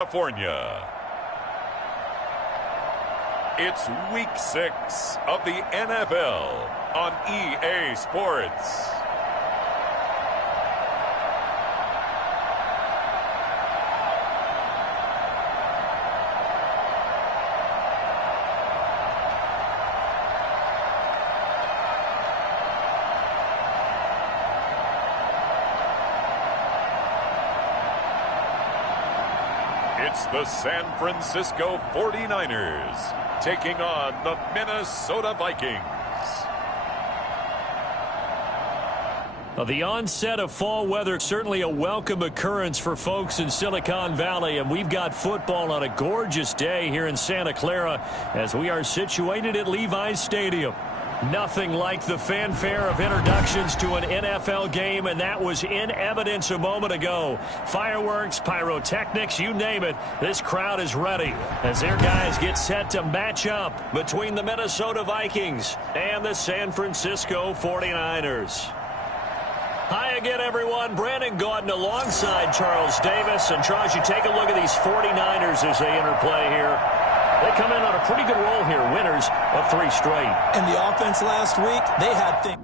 California. It's week 6 of the NFL on EA Sports. It's the San Francisco 49ers taking on the Minnesota Vikings. Well, the onset of fall weather, certainly a welcome occurrence for folks in Silicon Valley, and we've got football on a gorgeous day here in Santa Clara as we are situated at Levi's Stadium. Nothing like the fanfare of introductions to an NFL game, and that was in evidence a moment ago. Fireworks, pyrotechnics, you name it, this crowd is ready as their guys get set to match up between the Minnesota Vikings and the San Francisco 49ers. Hi again, everyone. Brandon Gaudin alongside Charles Davis. And Charles, you take a look at these 49ers as they interplay here. They come in on a pretty good roll here, winners of 3 straight. And the offense last week, they had things.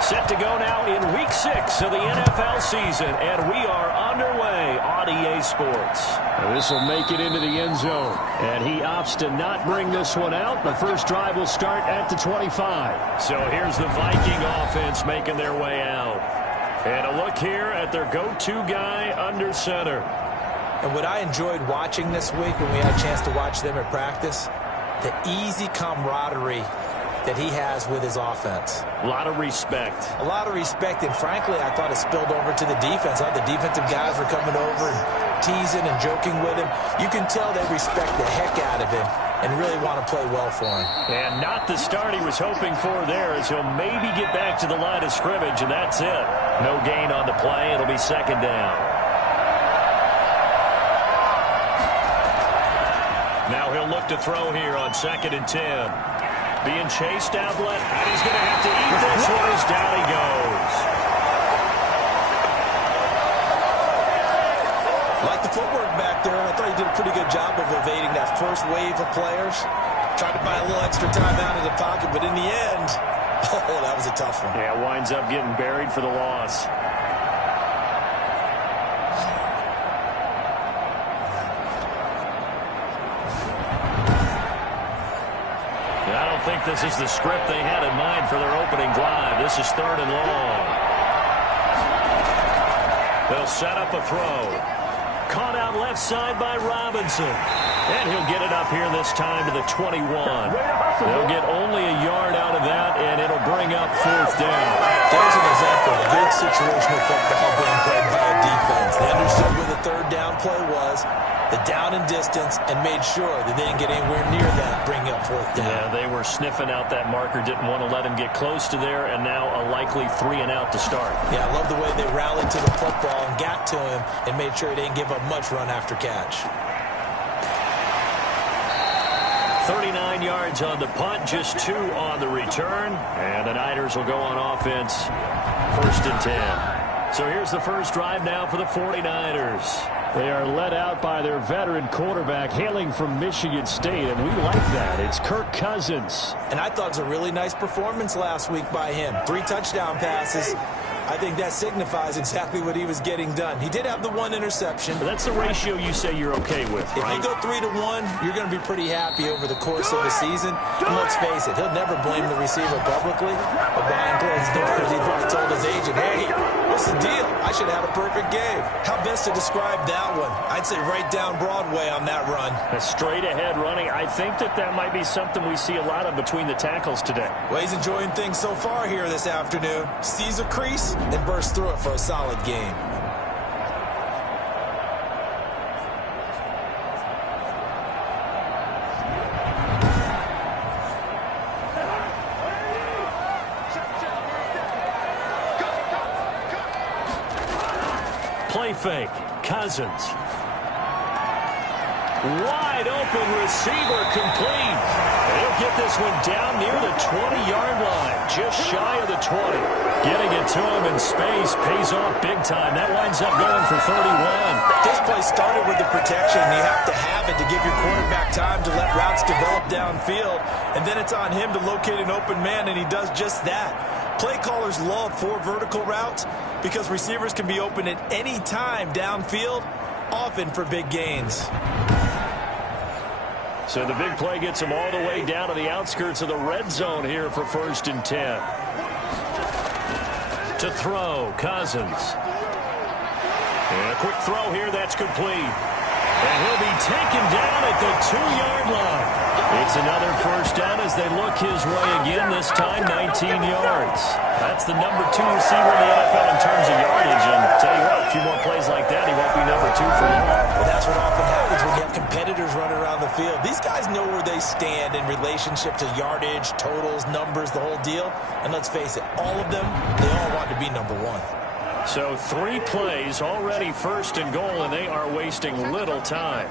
Set to go now in week 6 of the NFL season, and we are underway on EA Sports. This will make it into the end zone, and he opts to not bring this one out. The first drive will start at the 25. So here's the Viking offense making their way out. And a look here at their go-to guy under center. And what I enjoyed watching this week when we had a chance to watch them at practice, the easy camaraderie that he has with his offense. A lot of respect. A lot of respect, and frankly, I thought it spilled over to the defense. The defensive guys were coming over and teasing and joking with him. You can tell they respect the heck out of him and really want to play well for him. And not the start he was hoping for there, as he'll maybe get back to the line of scrimmage, and that's it. No gain on the play. It'll be second down. Now he'll look to throw here on 2nd and 10. Being chased outlet, and he's going to have to eat this one as down he goes. Like the footwork back there, I thought he did a pretty good job of evading that first wave of players. Tried to buy a little extra time out of the pocket, but in the end, oh, that was a tough one. Yeah, winds up getting buried for the loss. I think this is the script they had in mind for their opening drive. This is 3rd and long. They'll set up a throw. Caught out left side by Robinson. And he'll get it up here this time to the 21. They'll get only a yard out of that, and it'll bring up 4th down. There's an example of good situational football being played by a defense. They understood where the 3rd down play was, the down and distance, and made sure that they didn't get anywhere near that, bring up 4th down. Yeah, they were sniffing out that marker, didn't want to let him get close to there, and now a likely 3 and out to start. Yeah, I love the way they rallied to the football and got to him and made sure he didn't give up much run after catch. 39 yards on the punt, just 2 on the return, and the Niners will go on offense 1st and 10. So here's the first drive now for the 49ers. They are led out by their veteran quarterback hailing from Michigan State, and we like that. It's Kirk Cousins. And I thought it was a really nice performance last week by him. 3 touchdown passes. I think that signifies exactly what he was getting done. He did have the 1 interception. But that's the ratio you say you're okay with, right? If you go 3-1, you're going to be pretty happy over the course of the season. And let's face it, he'll never blame the receiver publicly. But behind closed doors, he probably told his agent, hey, what's the deal? I should have had a perfect game. How best to describe that one? I'd say right down Broadway on that run. A straight ahead running. I think that might be something we see a lot of between the tackles today. Well, he's enjoying things so far here this afternoon. Sees a crease and bursts through it for a solid game. Play fake. Cousins. Wide open receiver complete. And he'll get this one down near the 20-yard line, just shy of the 20. Getting it to him in space pays off big time. That winds up going for 31. This play started with the protection. You have to have it to give your quarterback time to let routes develop downfield. And then it's on him to locate an open man, and he does just that. Play callers love 4 vertical routes because receivers can be open at any time downfield, often for big gains. So the big play gets him all the way down to the outskirts of the red zone here for 1st and 10. To throw, Cousins. And a quick throw here, that's complete. And he'll be taken down at the 2-yard line. It's another 1st down as they look his way again, this time 19 yards. That's the number 2 receiver in the NFL in terms of yardage. And tell you what, a few more plays like that, he won't be number 2 for long. Well, that's what often happens when you have competitors running around the field. These guys know where they stand in relationship to yardage, totals, numbers, the whole deal. And let's face it, all of them, they all want to be number 1. So 3 plays, already 1st and goal, and they are wasting little time.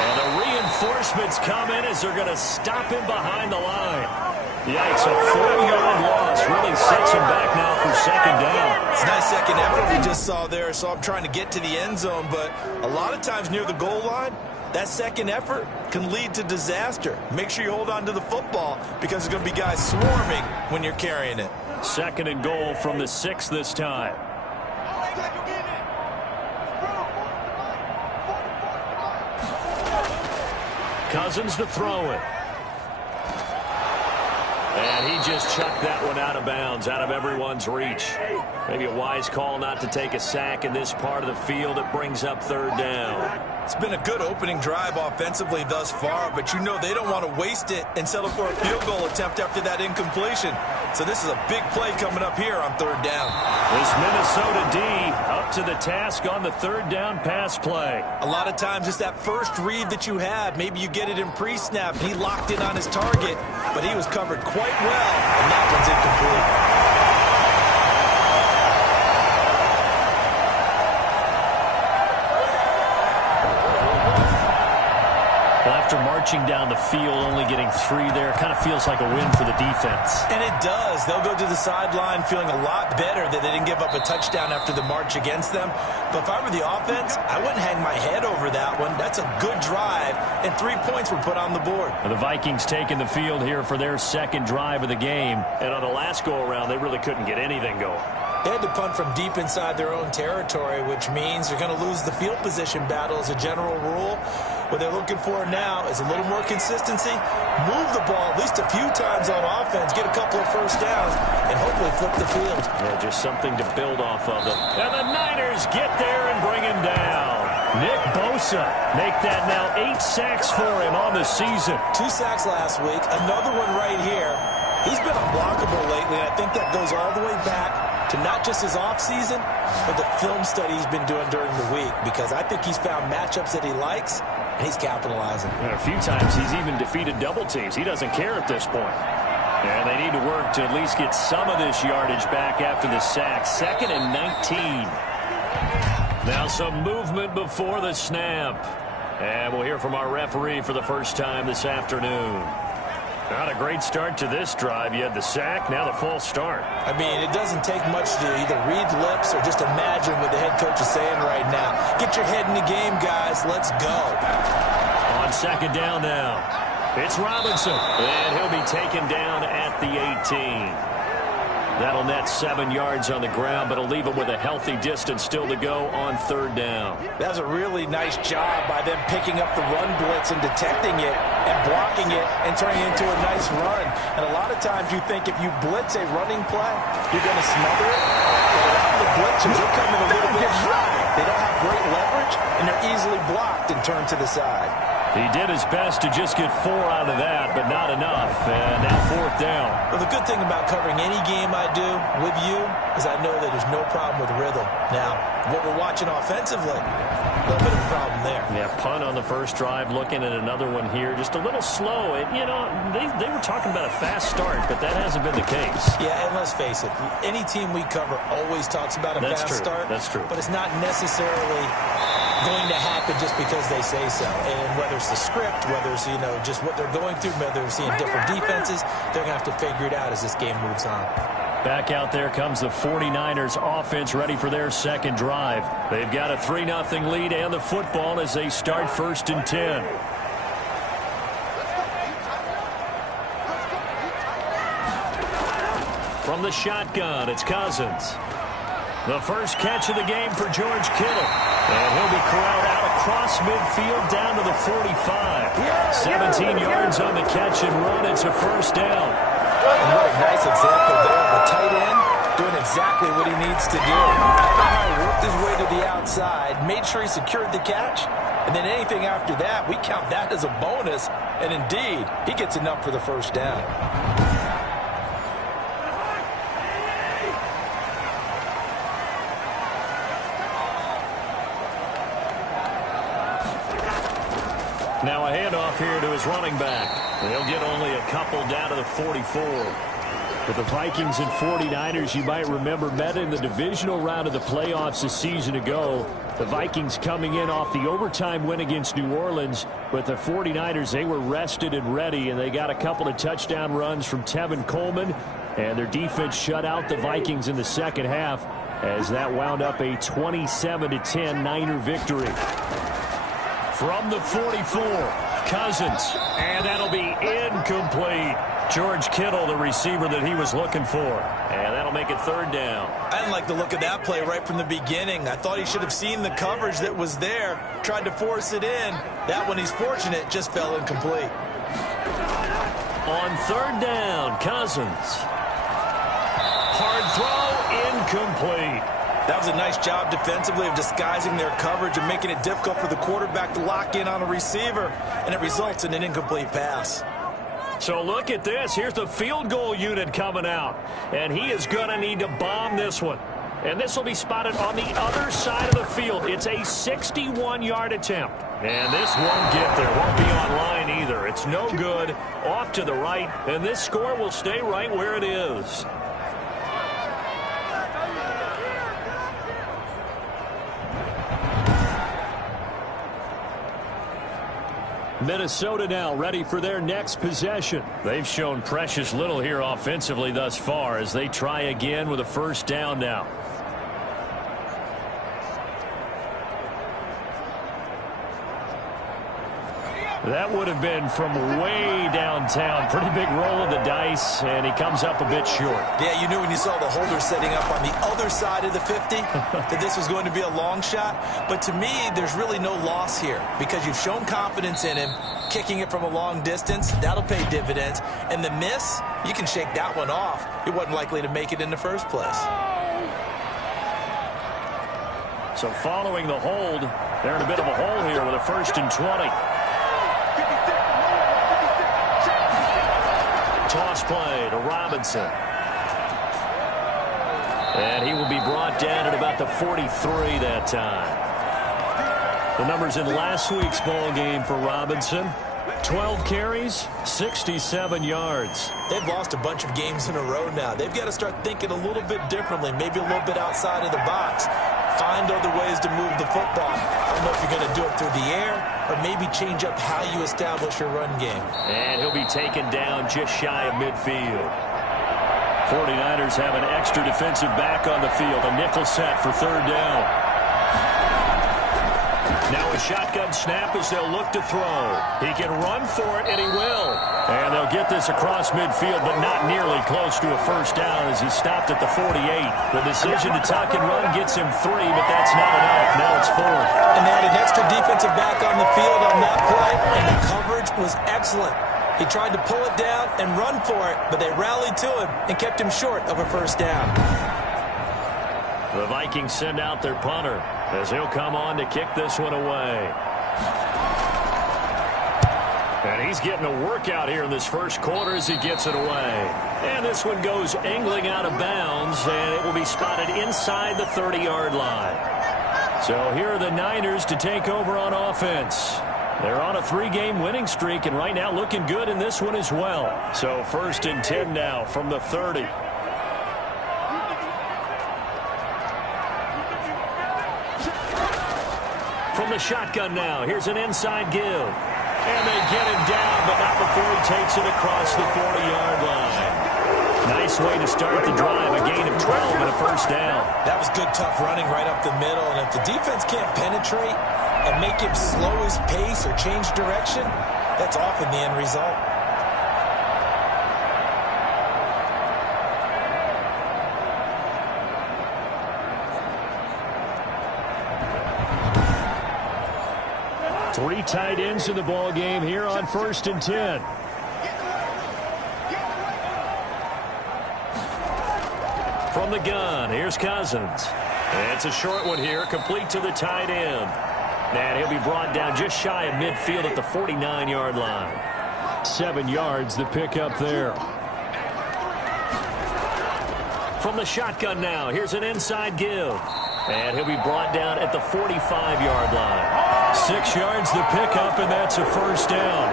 And the reinforcements come in as they're going to stop him behind the line. Yikes, a 4-yard loss really sets him back now for 2nd down. It's a nice second effort we just saw there, so I'm trying to get to the end zone, but a lot of times near the goal line, that second effort can lead to disaster. Make sure you hold on to the football because there's going to be guys swarming when you're carrying it. 2nd and goal from the 6 this time. Cousins to throw it. And he just chucked that one out of bounds, out of everyone's reach. Maybe a wise call not to take a sack in this part of the field. It brings up 3rd down. It's been a good opening drive offensively thus far, but you know they don't want to waste it and settle for a field goal attempt after that incompletion. So this is a big play coming up here on 3rd down. This Minnesota D up to the task on the 3rd down pass play. A lot of times it's that first read that you have. Maybe you get it in pre-snap. He locked in on his target, but he was covered quite well, and that one's incomplete. After marching down the field, only getting 3 there, kind of feels like a win for the defense. And it does. They'll go to the sideline feeling a lot better that they didn't give up a touchdown after the march against them. But if I were the offense, I wouldn't hang my head over that one. That's a good drive, and 3 points were put on the board. The Vikings taking the field here for their 2nd drive of the game. And on the last go-around, they really couldn't get anything going. They had to punt from deep inside their own territory, which means they're going to lose the field position battle as a general rule. What they're looking for now is a little more consistency, move the ball at least a few times on offense, get a couple of 1st downs, and hopefully flip the field. Yeah, just something to build off of them. And the Niners get there and bring him down. Nick Bosa make that now 8 sacks for him on the season. 2 sacks last week, another one right here. He's been unblockable lately, and I think that goes all the way back to not just his offseason, but the film study he's been doing during the week, because I think he's found matchups that he likes, and he's capitalizing. And a few times he's even defeated double teams. He doesn't care at this point. And they need to work to at least get some of this yardage back after the sack. 2nd and 19. Now some movement before the snap. And we'll hear from our referee for the first time this afternoon. Not a great start to this drive. You had the sack, now the false start. I mean, it doesn't take much to either read lips or just imagine what the head coach is saying right now. Get your head in the game, guys. Let's go. On 2nd down now, it's Robinson. And he'll be taken down at the 18. That'll net 7 yards on the ground, but it'll leave him with a healthy distance still to go on 3rd down. That was a really nice job by them picking up the run blitz and detecting it and blocking it and turning it into a nice run. And a lot of times you think if you blitz a running play, you're going to smother it. But a lot of the blitzers, they're coming a little bit high. They don't have great leverage, and they're easily blocked and turned to the side. He did his best to just get 4 out of that, but not enough. And now 4th down. Well, the good thing about covering any game I do with you is I know that there's no problem with rhythm. Now, what we're watching offensively, A little bit of a problem there. Yeah, punt on the first drive, looking at another one here. Just a little slow. And, you know, they were talking about a fast start, but that hasn't been the case. Yeah, and let's face it, any team we cover always talks about a fast start. That's true. But it's not necessarily going to happen just because they say so. And whether it's the script, whether it's, you know, just what they're going through, whether they're seeing different defenses, they're going to have to figure it out as this game moves on. Back out there comes the 49ers offense ready for their second drive. They've got a 3-0 lead and the football as they start 1st and 10. From the shotgun, it's Cousins. The first catch of the game for George Kittle. And he'll be corralled out across midfield down to the 45. 17 yards on the catch and run. It's a first down. And what a nice example there. The tight end doing exactly what he needs to do. He worked his way to the outside, made sure he secured the catch, and then anything after that, we count that as a bonus. And indeed, he gets enough for the first down. Now a handoff here to his running back. They'll get only a couple down to the 44. With the Vikings and 49ers, you might remember, met in the divisional round of the playoffs a season ago. The Vikings coming in off the overtime win against New Orleans. But the 49ers, they were rested and ready, and they got a couple of touchdown runs from Tevin Coleman. And their defense shut out the Vikings in the second half as that wound up a 27-10 Niner victory. From the 44, Cousins, and that'll be incomplete. George Kittle, the receiver that he was looking for, and that'll make it 3rd down. I didn't like the look of that play right from the beginning. I thought he should have seen the coverage that was there, tried to force it in. That one, he's fortunate, just fell incomplete. On 3rd down, Cousins. Hard throw, incomplete. That was a nice job defensively of disguising their coverage and making it difficult for the quarterback to lock in on a receiver, and it results in an incomplete pass. So look at this. Here's the field goal unit coming out, and he is going to need to bomb this one. And this will be spotted on the other side of the field. It's a 61-yard attempt. And this won't get there. Won't be on line either. It's no good. Off to the right, and this score will stay right where it is. Minnesota now ready for their next possession. They've shown precious little here offensively thus far as they try again with a first down now. That would have been from way downtown. Pretty big roll of the dice, and he comes up a bit short. Yeah, you knew when you saw the holder setting up on the other side of the 50 that this was going to be a long shot. But to me, there's really no loss here because you've shown confidence in him. Kicking it from a long distance, that'll pay dividends. And the miss, you can shake that one off. He wasn't likely to make it in the first place. So following the hold, they're in a bit of a hole here with a 1st and 20. Toss play to Robinson. And he will be brought down at about the 43 that time. The numbers in last week's ball game for Robinson. 12 carries, 67 yards. They've lost a bunch of games in a row now. They've got to start thinking a little bit differently, maybe a little bit outside of the box. Find other ways to move the football. I don't know if you're going to do it through the air or maybe change up how you establish your run game. And he'll be taken down just shy of midfield. 49ers have an extra defensive back on the field. A nickel set for 3rd down. Now a shotgun snap as they'll look to throw. He can run for it, and he will. And they'll get this across midfield, but not nearly close to a first down as he stopped at the 48. The decision to tuck and run gets him 3, but that's not enough. Now it's 4th. And they had an extra defensive back on the field on that play, and the coverage was excellent. He tried to pull it down and run for it, but they rallied to him and kept him short of a first down. The Vikings send out their punter as he'll come on to kick this one away. And he's getting a workout here in this first quarter as he gets it away. And this one goes angling out of bounds, and it will be spotted inside the 30-yard line. So here are the Niners to take over on offense. They're on a 3-game winning streak, and right now looking good in this one as well. So 1st and 10 now from the 30. From the shotgun now, here's an inside give. And they get him down, but not before he takes it across the 40-yard line. Nice way to start the drive, a gain of 12 and a 1st down. That was good, tough running right up the middle, and if the defense can't penetrate and make him slow his pace or change direction, that's often the end result. Three tight ends in the ball game here on 1st and 10. From the gun, here's Cousins. It's a short one here, complete to the tight end. And he'll be brought down just shy of midfield at the 49-yard line. 7 yards, the pickup there. From the shotgun now, here's an inside give. And he'll be brought down at the 45-yard line. 6 yards, the pickup, and that's a 1st down.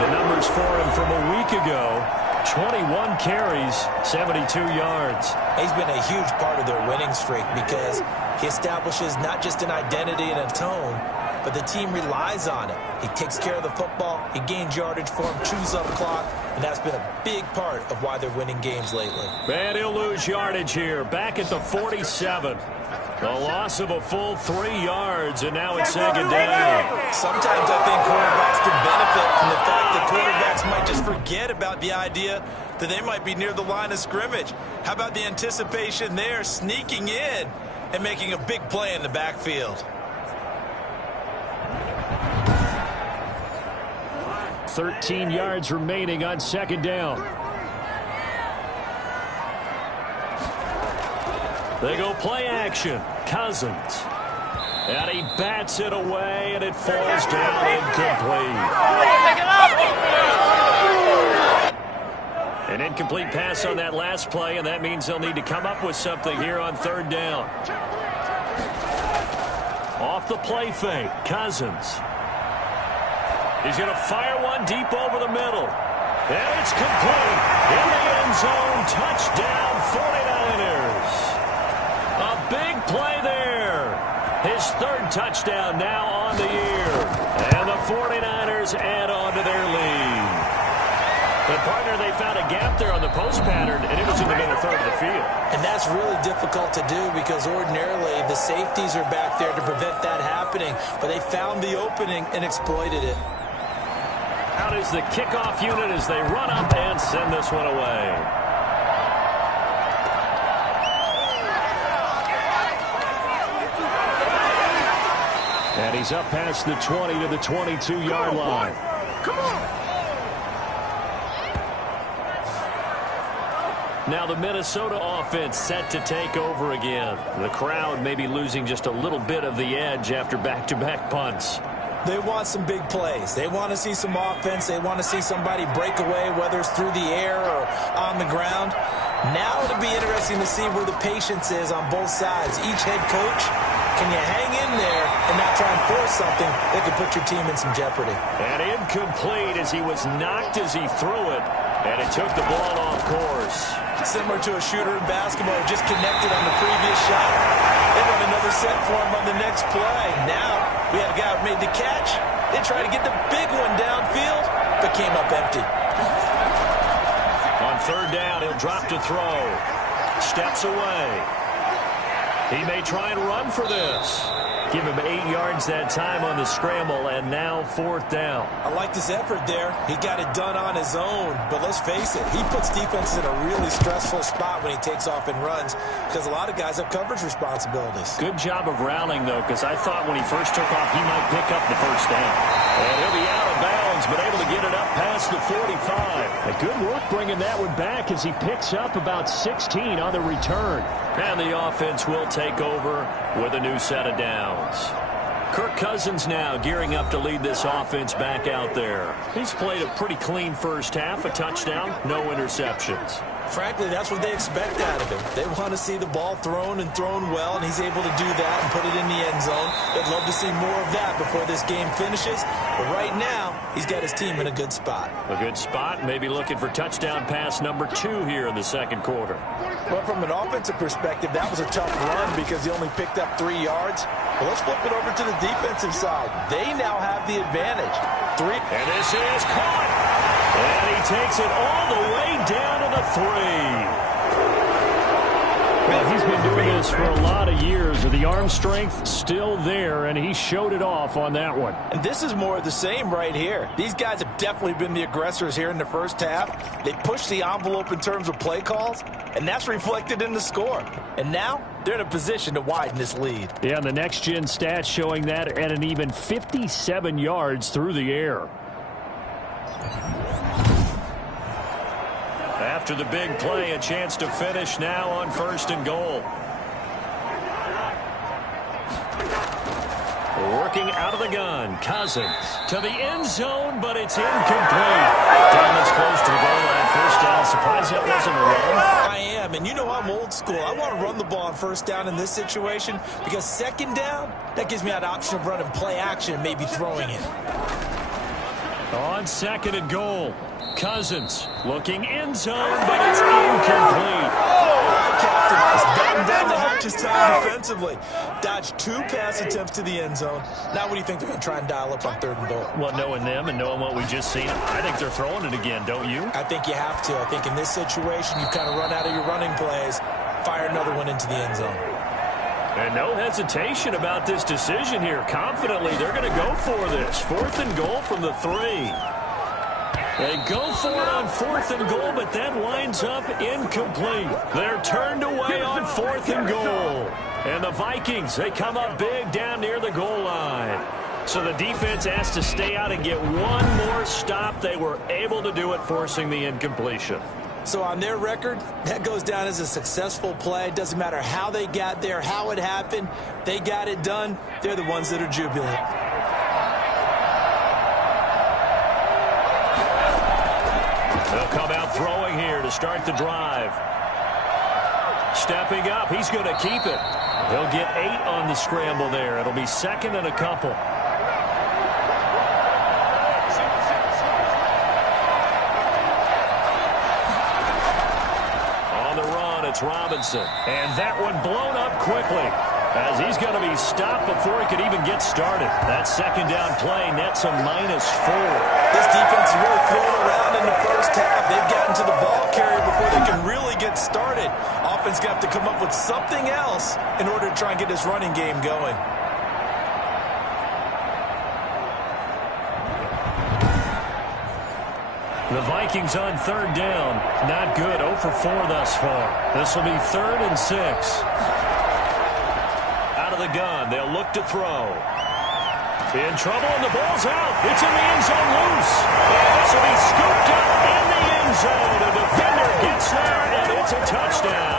The numbers for him from a week ago, 21 carries, 72 yards. He's been a huge part of their winning streak because he establishes not just an identity and a tone, but the team relies on it. He takes care of the football, he gains yardage for him, chews up clock, and that's been a big part of why they're winning games lately. And he'll lose yardage here, back at the 47. The loss of a full 3 yards, and now it's 2nd down. Sometimes I think quarterbacks can benefit from the fact that quarterbacks might just forget about the idea that they might be near the line of scrimmage. How about the anticipation there, sneaking in and making a big play in the backfield? 13 yards remaining on 2nd down. They go play action. Cousins. And he bats it away, and it falls down incomplete. An incomplete pass on that last play, and that means they'll need to come up with something here on 3rd down. Off the play fake, Cousins. He's going to fire one deep over the middle. And it's complete. In the end zone, touchdown 49ers. A big play there. His 3rd touchdown now on the year. And the 49ers add on to their lead. But, partner, they found a gap there on the post pattern, and it was in the middle 3rd of the field. And that's really difficult to do because ordinarily the safeties are back there to prevent that happening. But they found the opening and exploited it. Out is the kickoff unit as they run up and send this one away. And he's up past the 20 to the 22-yard line. Come on. Now the Minnesota offense set to take over again. The crowd may be losing just a little bit of the edge after back-to-back punts. They want some big plays. They want to see some offense. They want to see somebody break away, whether it's through the air or on the ground. Now it'll be interesting to see where the patience is on both sides. Each head coach, can you hang in there and not try and force something that could put your team in some jeopardy? And incomplete as he was knocked as he threw it, and it took the ball off course. Similar to a shooter in basketball, just connected on the previous shot. They run another set for him on the next play. Now we have a guy who made the catch. They tried to get the big one downfield, but came up empty. On 3rd down, he'll drop to throw. Steps away. He may try and run for this. Give him 8 yards that time on the scramble, and now 4th down. I like this effort there. He got it done on his own, but let's face it, he puts defenses in a really stressful spot when he takes off and runs because a lot of guys have coverage responsibilities. Good job of rallying, though, because I thought when he first took off, he might pick up the 1st down. And he'll be out of bounds, but able to get it up past the 45. A good work bringing that one back as he picks up about 16 on the return. And the offense will take over with a new set of downs. Kirk Cousins now gearing up to lead this offense back out there. He's played a pretty clean first half, a touchdown, no interceptions. Frankly, that's what they expect out of him. They want to see the ball thrown and thrown well, and he's able to do that and put it in the end zone. They'd love to see more of that before this game finishes. But right now, he's got his team in a good spot. A good spot, maybe looking for touchdown pass number 2 here in the second quarter. Well, from an offensive perspective, that was a tough run because he only picked up 3 yards. Well, let's flip it over to the defensive side. They now have the advantage. And this is caught. And he takes it all the way down to the 3. Well, he's been doing this for a lot of years. The arm strength still there, and he showed it off on that one. And this is more of the same right here. These guys have definitely been the aggressors here in the first half. They pushed the envelope in terms of play calls, and that's reflected in the score. And now they're in a position to widen this lead. Yeah, and the next-gen stats showing that at an even 57 yards through the air. After the big play, a chance to finish now on 1st and goal. Working out of the gun, Cousins to the end zone, but it's incomplete. Down as close to the goal line, 1st down. Surprised that wasn't a run. I am, and you know I'm old school. I want to run the ball on 1st down in this situation because 2nd down, that gives me that option of running play action and maybe throwing it. On 2nd and goal, Cousins looking end zone, but it's incomplete. Captain has battened down the hatches time defensively. Dodged 2 pass attempts to the end zone. Now what do you think they're going to try and dial up on 3rd and goal? Well, knowing them and knowing what we just seen, I think they're throwing it again, don't you? I think you have to. I think in this situation, you kind of run out of your running plays, fire another one into the end zone. And no hesitation about this decision here. Confidently, they're going to go for this. 4th and goal from the 3. They go for it on 4th and goal, but that winds up incomplete. They're turned away on 4th and goal. And the Vikings, they come up big down near the goal line. So the defense has to stay out and get one more stop. They were able to do it, forcing the incompletion. So on their record, that goes down as a successful play. It doesn't matter how they got there, how it happened. They got it done. They're the ones that are jubilant. They'll come out throwing here to start the drive. Stepping up, he's going to keep it. He'll get 8 on the scramble there. It'll be 2nd and a couple. It's Robinson, and that one blown up quickly as he's going to be stopped before he could even get started. That 2nd down play nets a -4. This defense is really thrown around in the first half. They've gotten to the ball carrier before they can really get started. Offense got to come up with something else in order to try and get this running game going. The Vikings on 3rd down. Not good. 0 for 4 thus far. This will be 3rd and 6. Out of the gun. They'll look to throw. In trouble, and the ball's out. It's in the end zone loose. And this will be scooped up in the end zone. The defender gets there, and it's a touchdown.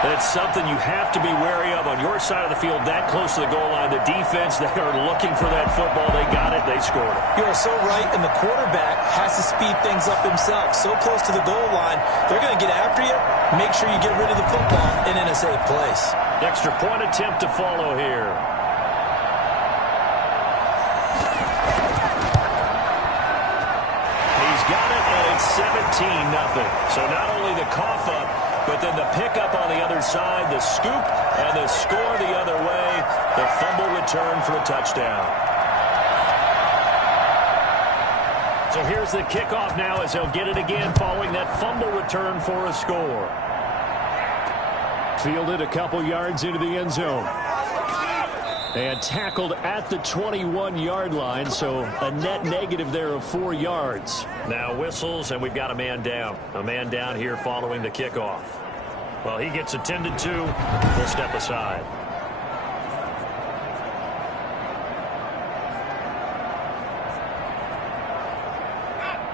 It's something you have to be wary of on your side of the field, that close to the goal line. The defense, they are looking for that football. They got it. They scored it. You are so right, and the quarterback has to speed things up himself. So close to the goal line, they're going to get after you. Make sure you get rid of the football and in a safe place. Extra point attempt to follow here. He's got it, and it's 17-0. So not only the cough up, but then the pickup on the other side, the scoop, and the score the other way. The fumble return for a touchdown. So here's the kickoff now as they'll get it again following that fumble return for a score. Fielded a couple yards into the end zone. And tackled at the 21-yard line, so a net negative there of 4 yards. Now whistles, and we've got a man down. A man down here following the kickoff. Well, he gets attended to. We'll step aside.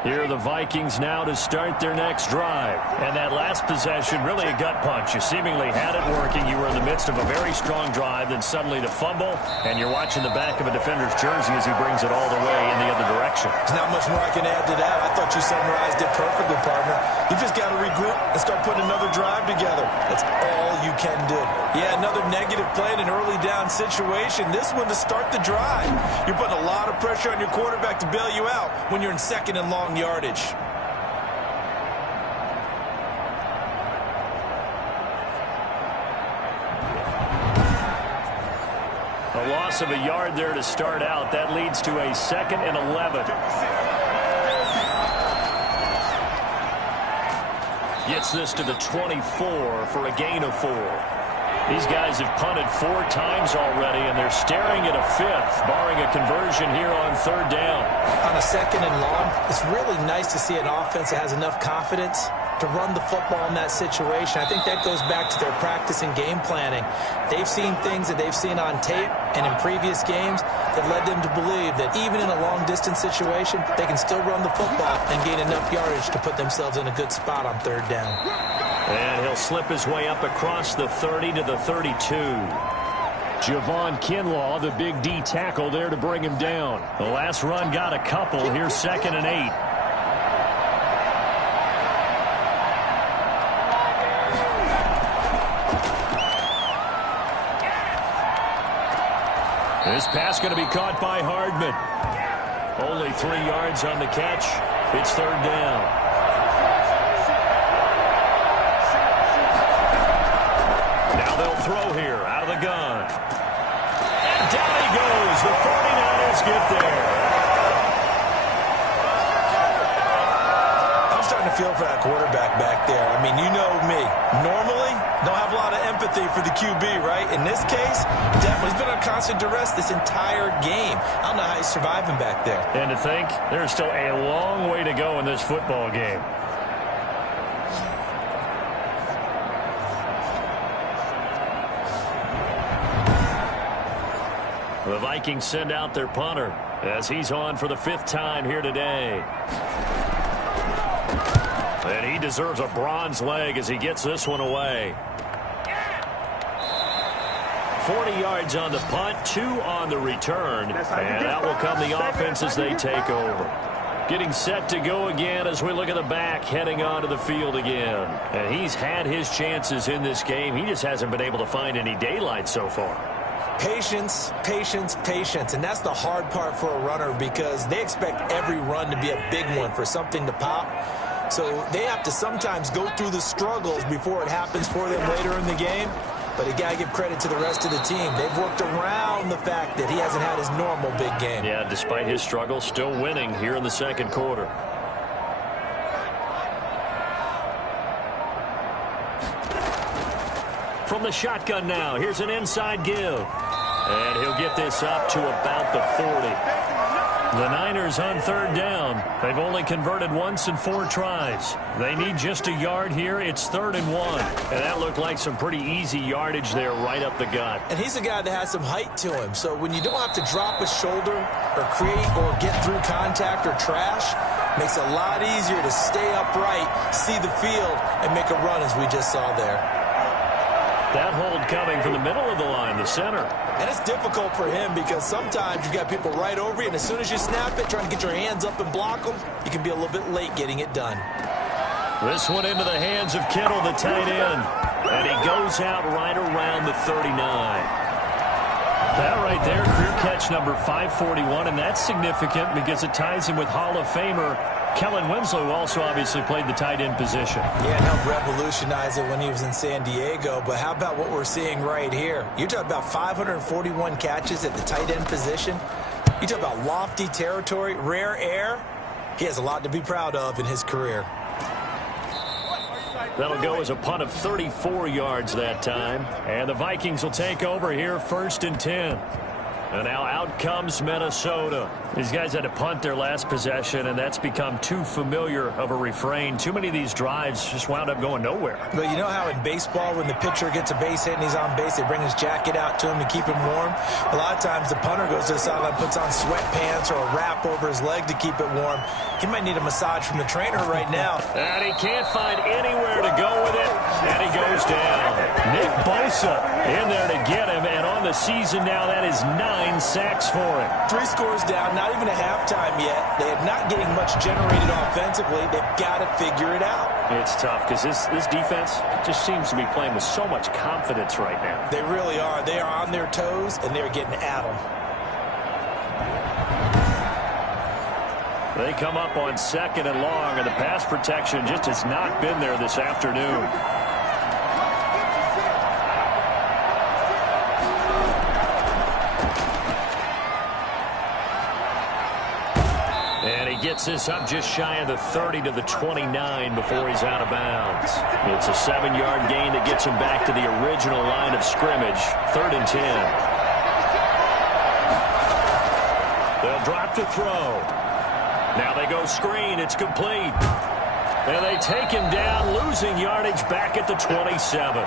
Here are the Vikings now to start their next drive. And that last possession, really a gut punch. You seemingly had it working. You were in the midst of a very strong drive, then suddenly to fumble, and you're watching the back of a defender's jersey as he brings it all the way in the other direction. There's not much more I can add to that. I thought you summarized it perfectly, partner. You just got to regroup and start putting another drive together. That's all you can do. Yeah, another negative play in an early down situation. This one to start the drive. You're putting a lot of pressure on your quarterback to bail you out when you're in second and long yardage. A loss of a yard there to start out. That leads to a 2nd and 11. Gets this to the 24 for a gain of 4. These guys have punted 4 times already, and they're staring at a 5th, barring a conversion here on 3rd down. On a 2nd and long, it's really nice to see an offense that has enough confidence to run the football in that situation. I think that goes back to their practice and game planning. They've seen things that they've seen on tape and in previous games that led them to believe that even in a long-distance situation, they can still run the football and gain enough yardage to put themselves in a good spot on 3rd down. And he'll slip his way up across the 30 to the 32. Javon Kinlaw, the big D tackle there to bring him down. The last run got a couple. Here's 2nd and 8. This pass going to be caught by Hardman. Only 3 yards on the catch. It's 3rd down. Now they'll throw here out of the gun. And down he goes. The 49ers get there. I'm starting to feel for that quarterback back there. I mean, you know me. Normally, don't have a lot of empathy for the QB, right? In this case, definitely he's been on constant duress this entire game. I don't know how he's surviving back there. And to think, there's still a long way to go in this football game. The Vikings send out their punter as he's on for the 5th time here today. And he deserves a bronze leg as he gets this one away. 40 yards on the punt, 2 on the return. And that will come the offense as they take over. Getting set to go again as we look at the back, heading onto the field again. And he's had his chances in this game. He just hasn't been able to find any daylight so far. Patience, patience, patience. And that's the hard part for a runner because they expect every run to be a big one for something to pop. So they have to sometimes go through the struggles before it happens for them later in the game. But you got to give credit to the rest of the team. They've worked around the fact that he hasn't had his normal big game. Yeah, despite his struggles, still winning here in the 2nd quarter. From the shotgun now, here's an inside give. And he'll get this up to about the 40. The Niners on 3rd down. They've only converted once in 4 tries. They need just a yard here. It's 3rd and 1. And that looked like some pretty easy yardage there right up the gut. And he's a guy that has some height to him. So when you don't have to drop a shoulder or create or get through contact or trash, makes it a lot easier to stay upright, see the field, and make a run as we just saw there. That hold coming from the middle of the line, the center. And it's difficult for him because sometimes you've got people right over you, and as soon as you snap it, trying to get your hands up and block them, you can be a little bit late getting it done. This one into the hands of Kittle, the tight end. And he goes out right around the 39. That right there, career catch number 541, and that's significant because it ties him with Hall of Famer Kellen Winslow, who also obviously played the tight end position. Yeah, and helped revolutionize it when he was in San Diego. But how about what we're seeing right here? You're talking about 541 catches at the tight end position. You talk about lofty territory, rare air. He has a lot to be proud of in his career. That'll go as a punt of 34 yards that time. And the Vikings will take over here 1st and 10. And now out comes Minnesota. These guys had to punt their last possession, and that's become too familiar of a refrain. Too many of these drives just wound up going nowhere. But you know how in baseball, when the pitcher gets a base hit and he's on base, they bring his jacket out to him to keep him warm? A lot of times the punter goes to the sideline, puts on sweatpants or a wrap over his leg to keep it warm. He might need a massage from the trainer right now. And he can't find anywhere to go with it, and he goes down. Nick Bosa in there to get him, and on the season now, that is 9 sacks for him. 3 scores down, not even a halftime yet. They are not getting much generated offensively. They've got to figure it out. It's tough because this defense just seems to be playing with so much confidence right now. They really are. They are on their toes, and they're getting at them. They come up on 2nd and long, and the pass protection just has not been there this afternoon. And he gets this up just shy of the 30 to the 29 before he's out of bounds. It's a 7-yard gain that gets him back to the original line of scrimmage, 3rd and 10. They'll drop to throw. Now they go screen. It's complete. And they take him down, losing yardage back at the 27.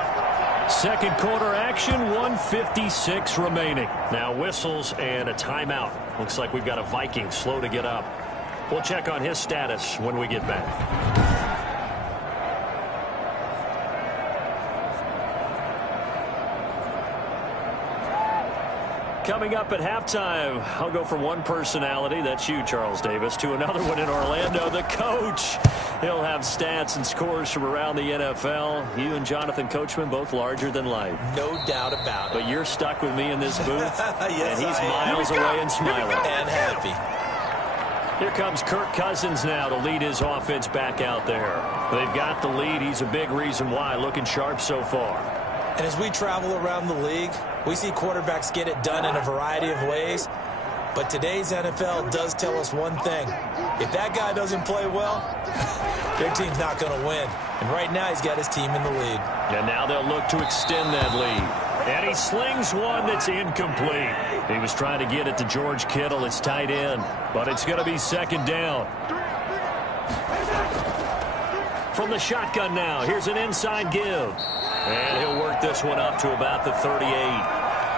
Second quarter action, 1:56 remaining. Now whistles and a timeout. Looks like we've got a Viking slow to get up. We'll check on his status when we get back. Coming up at halftime, I'll go from one personality, that's you, Charles Davis, to another one in Orlando, the coach. He'll have stats and scores from around the NFL. You and Jonathan Coachman, both larger than life. No doubt about it. But you're stuck with me in this booth, yes, and he's miles away and smiling. And happy. Here comes Kirk Cousins now to lead his offense back out there. They've got the lead. He's a big reason why, looking sharp so far. And as we travel around the league, we see quarterbacks get it done in a variety of ways. But today's NFL does tell us one thing. If that guy doesn't play well, their team's not going to win. And right now he's got his team in the lead. And now they'll look to extend that lead. And he slings one that's incomplete. He was trying to get it to George Kittle, his tight end. But it's going to be 2nd down. From the shotgun now, here's an inside give. And he'll work this one up to about the 38.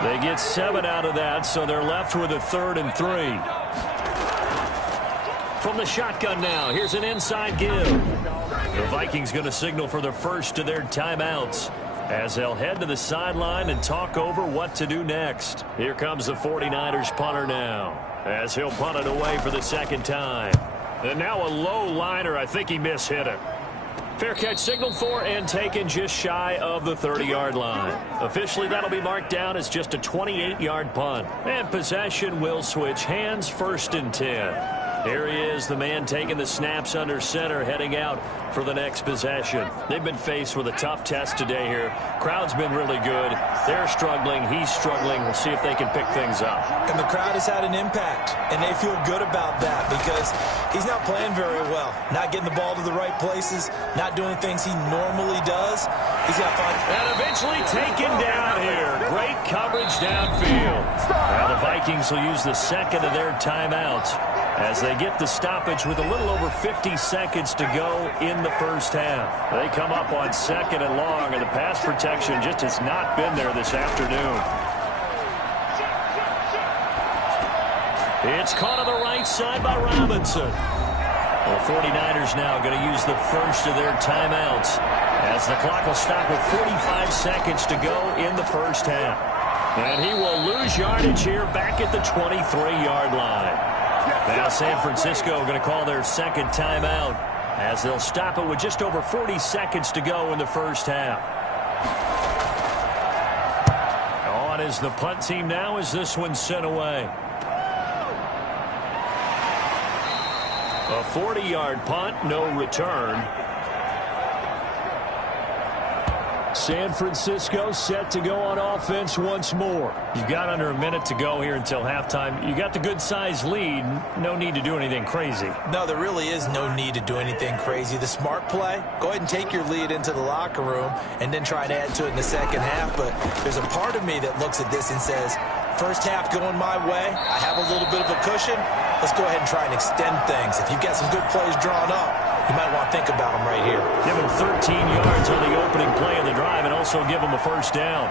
They get 7 out of that, so they're left with a 3rd and 3. From the shotgun now, here's an inside give. The Vikings going to signal for the first of their timeouts as they'll head to the sideline and talk over what to do next. Here comes the 49ers punter now as he'll punt it away for the 2nd time. And now a low liner. I think he mishit it. Fair catch signaled for and taken just shy of the 30-yard line. Officially, that'll be marked down as just a 28-yard punt. And possession will switch hands, 1st and 10. Here he is, the man taking the snaps under center, heading out for the next possession. They've been faced with a tough test today here. Crowd's been really good. They're struggling. He's struggling. We'll see if they can pick things up. And the crowd has had an impact, and they feel good about that because he's not playing very well. Not getting the ball to the right places, not doing things he normally does. He's got fun. And eventually taken down here. Great coverage downfield. Now the Vikings will use the 2nd of their timeouts as they get the stoppage with a little over 50 seconds to go in the first half. They come up on 2nd and long, and the pass protection just has not been there this afternoon. It's caught on the right side by Robinson. The 49ers now going to use the first of their timeouts as the clock will stop with 45 seconds to go in the first half. And he will lose yardage here back at the 23-yard line. Now San Francisco going to call their 2nd timeout as they'll stop it with just over 40 seconds to go in the first half. On is the punt team now as this one's sent away. A 40-yard punt, no return. San Francisco set to go on offense once more. You've got under a minute to go here until halftime. You got the good-sized lead. No need to do anything crazy. No, there really is no need to do anything crazy. The smart play, go ahead and take your lead into the locker room and then try to add to it in the second half. But there's a part of me that looks at this and says, First half going my way. I have a little bit of a cushion. Let's go ahead and try and extend things. If you've got some good plays drawn up, you might want to think about them right here. Give him 13 yards on the opening play of the drive and also give him a first down.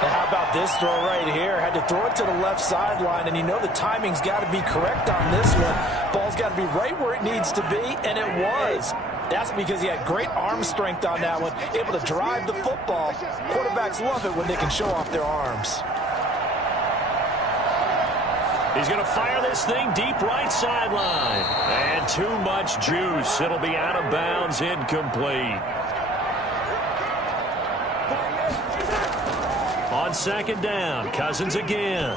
Now how about this throw right here? Had to throw it to the left sideline, and you know the timing's got to be correct on this one. Ball's got to be right where it needs to be, and it was. That's because he had great arm strength on that one, able to drive the football. Quarterbacks love it when they can show off their arms. He's going to fire this thing deep right sideline. And too much juice. It'll be out of bounds, incomplete. On second down, Cousins again.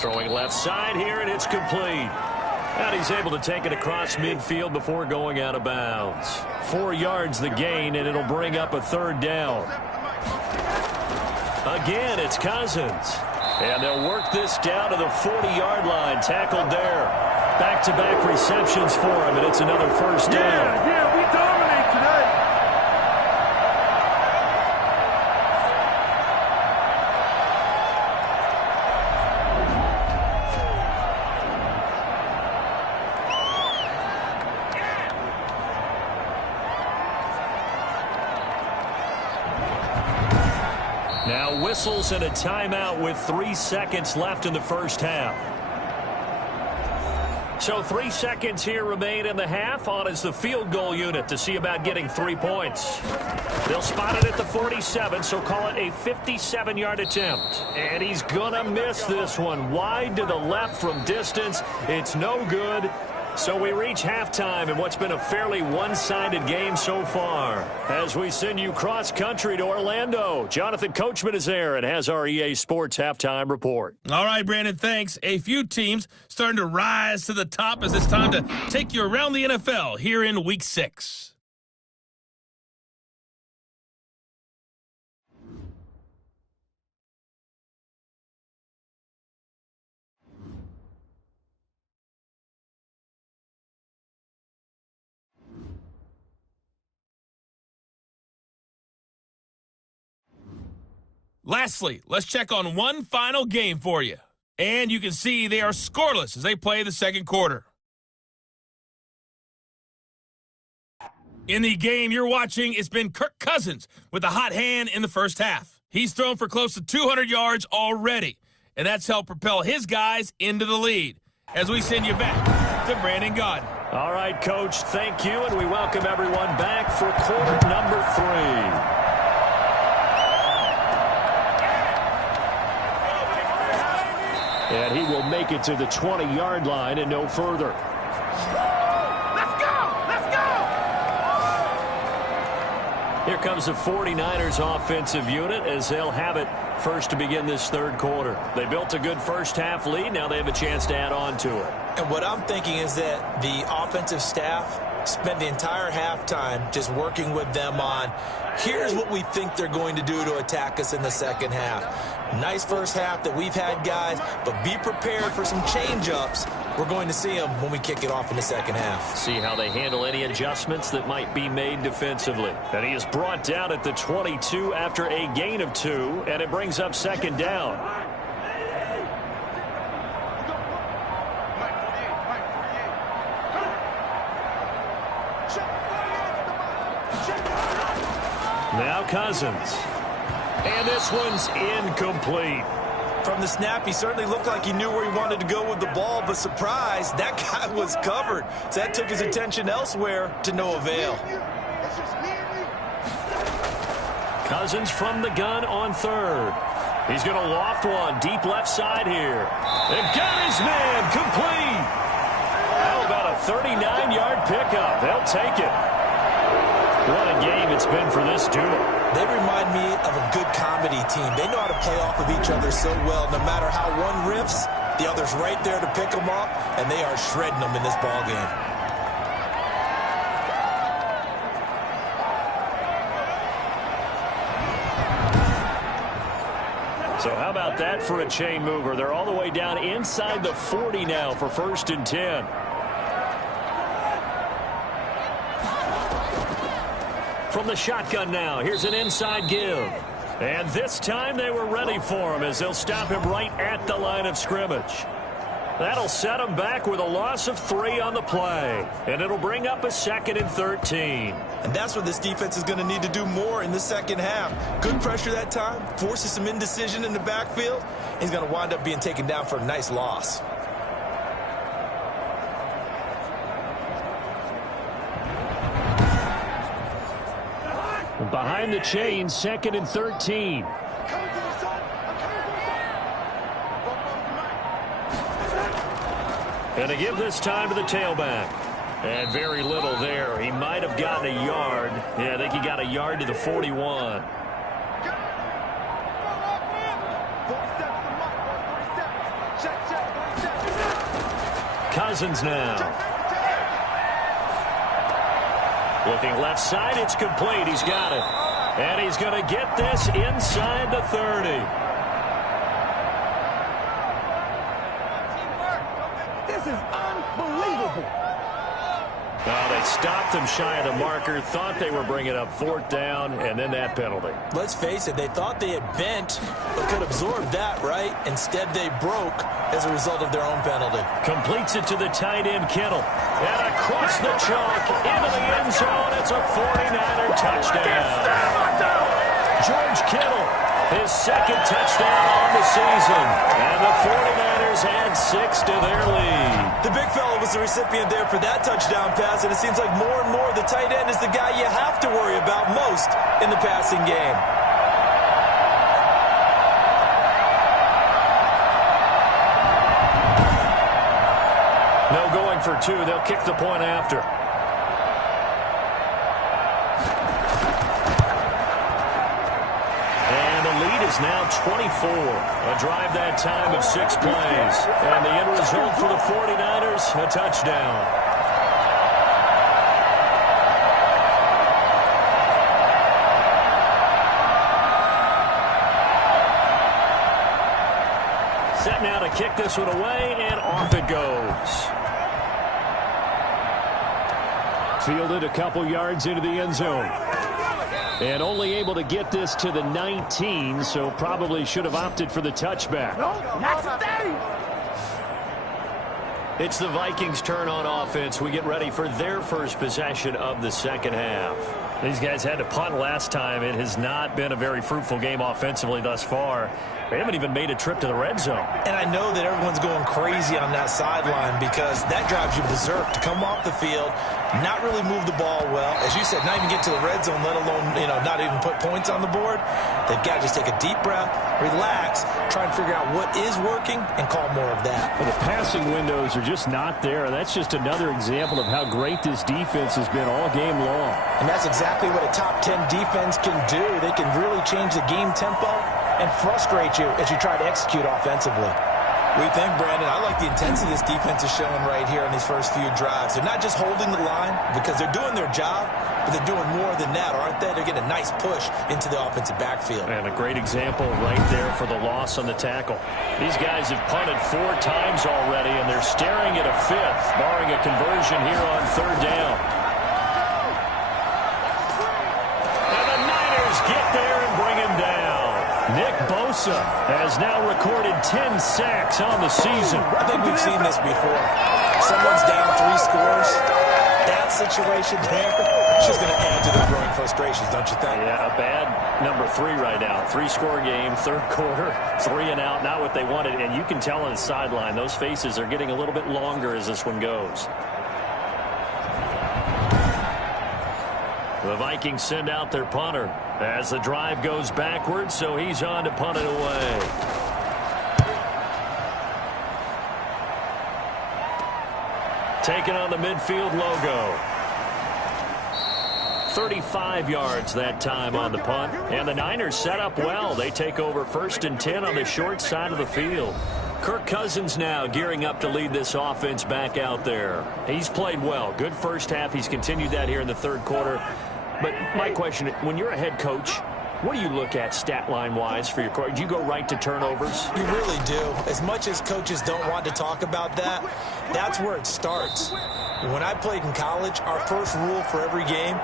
Throwing left side here, and it's complete. And he's able to take it across midfield before going out of bounds. 4 yards the gain, and it'll bring up a third down. Again, it's Cousins. And they'll work this down to the 40-yard line. Tackled there. Back-to-back receptions for him, and it's another first down. Yeah, we dominate today. Now whistles and a timeout with 3 seconds left in the first half. So 3 seconds here remain in the half. On is the field goal unit to see about getting 3 points. They'll spot it at the 47, so call it a 57-yard attempt. And he's going to miss this one. Wide to the left from distance. It's no good. So we reach halftime in what's been a fairly one-sided game so far. As we send you cross-country to Orlando, Jonathan Coachman is there and has our EA Sports halftime report. All right, Brandon, thanks. A few teams starting to rise to the top as it's time to take you around the NFL here in Week 6. Lastly, let's check on one final game for you. And you can see they are scoreless as they play the second quarter. In the game you're watching, it's been Kirk Cousins with a hot hand in the first half. He's thrown for close to 200 yards already, and that's helped propel his guys into the lead. As we send you back to Brandon Gaudin. All right, Coach, thank you, and we welcome everyone back for quarter number 3. And he will make it to the 20-yard line and no further. Let's go! Let's go! Here comes the 49ers offensive unit as they'll have it first to begin this third quarter. They built a good first half lead. Now they have a chance to add on to it. And what I'm thinking is that the offensive staff spent the entire halftime just working with them on, here's what we think they're going to do to attack us in the second half. Nice first half that we've had, guys, but be prepared for some change-ups. We're going to see them when we kick it off in the second half. See how they handle any adjustments that might be made defensively. And he is brought down at the 22 after a gain of 2, and it brings up second down. Now Cousins. And this one's incomplete. From the snap, he certainly looked like he knew where he wanted to go with the ball, but surprise, that guy was covered. So that took his attention elsewhere to no avail. Cousins from the gun on third. He's going to loft one deep left side here. And got his man complete. How about a 39-yard pickup? They'll take it. What a game it's been for this duo. They remind me of a good comedy team. They know how to play off of each other so well. No matter how one riffs, the other's right there to pick them up, and they are shredding them in this ball game. So how about that for a chain mover? They're all the way down inside the 40 now for 1st and 10. From the shotgun now, here's an inside give. And this time they were ready for him as they'll stop him right at the line of scrimmage. That'll set him back with a loss of 3 on the play. And it'll bring up a 2nd and 13. And that's what this defense is going to need to do more in the second half. Good pressure that time, forces some indecision in the backfield. He's going to wind up being taken down for a nice loss. Behind the chain, 2nd and 13. And to give this time to the tailback. And very little there. He might have gotten a yard. Yeah, I think he got a yard to the 41. Cousins now. Looking left side, it's complete. He's got it. And he's going to get this inside the 30. This is unbelievable. Oh, they stopped him shy of the marker, thought they were bringing up 4th down, and then that penalty. Let's face it, they thought they had bent, but could absorb that, right? Instead, they broke as a result of their own penalty. Completes it to the tight end, Kittle. And across the chalk, into the end zone, it's a 49er touchdown. George Kittle, his 2nd touchdown on the season. And the 49ers add 6 to their lead. The big fella was the recipient there for that touchdown pass, and it seems like more and more the tight end is the guy you have to worry about most in the passing game. No going for 2. They'll kick the point after. Is now 24. A drive that time of 6 plays. And the end result for the 49ers, a touchdown. Set now to kick this one away, and off it goes. Fielded a couple yards into the end zone. And only able to get this to the 19, so probably should have opted for the touchback. It's the Vikings' turn on offense. We get ready for their first possession of the second half. These guys had to punt last time. It has not been a very fruitful game offensively thus far. They haven't even made a trip to the red zone. And I know that everyone's going crazy on that sideline because that drives you berserk to come off the field, not really move the ball well. As you said, not even get to the red zone, let alone, not even put points on the board. They've got to just take a deep breath, relax, try and figure out what is working, and call more of that. Well, the passing windows are just not there. That's just another example of how great this defense has been all game long. And that's exactly what a top 10 defense can do. They can really change the game tempo and frustrate you as you try to execute offensively. What do you think, Brandon? I like the intensity this defense is showing right here in these first few drives. They're not just holding the line because they're doing their job, but they're doing more than that, aren't they? They're getting a nice push into the offensive backfield. And a great example right there for the loss on the tackle. These guys have punted 4 times already, and they're staring at a 5th, barring a conversion here on 3rd down. And the Niners get there and bring him down. Nick Bosa has now recorded 10 sacks on the season. I think we've seen this before. Someone's down 3 scores. That situation there, she's going to add to their growing frustrations, don't you think? Yeah, a bad number 3 right now. 3-score game, 3rd quarter, 3 and out, not what they wanted. And you can tell on the sideline, those faces are getting a little bit longer as this one goes. The Vikings send out their punter as the drive goes backwards, so he's on to punt it away. Taking on the midfield logo. 35 yards that time on the punt. And the Niners set up well. They take over 1st and 10 on the short side of the field. Kirk Cousins now gearing up to lead this offense back out there. He's played well. Good first half. He's continued that here in the 3rd quarter. But my question, when you're a head coach, what do you look at stat line-wise for your coach? Do you go right to turnovers? You really do. As much as coaches don't want to talk about that, that's where it starts. When I played in college, our first rule for every game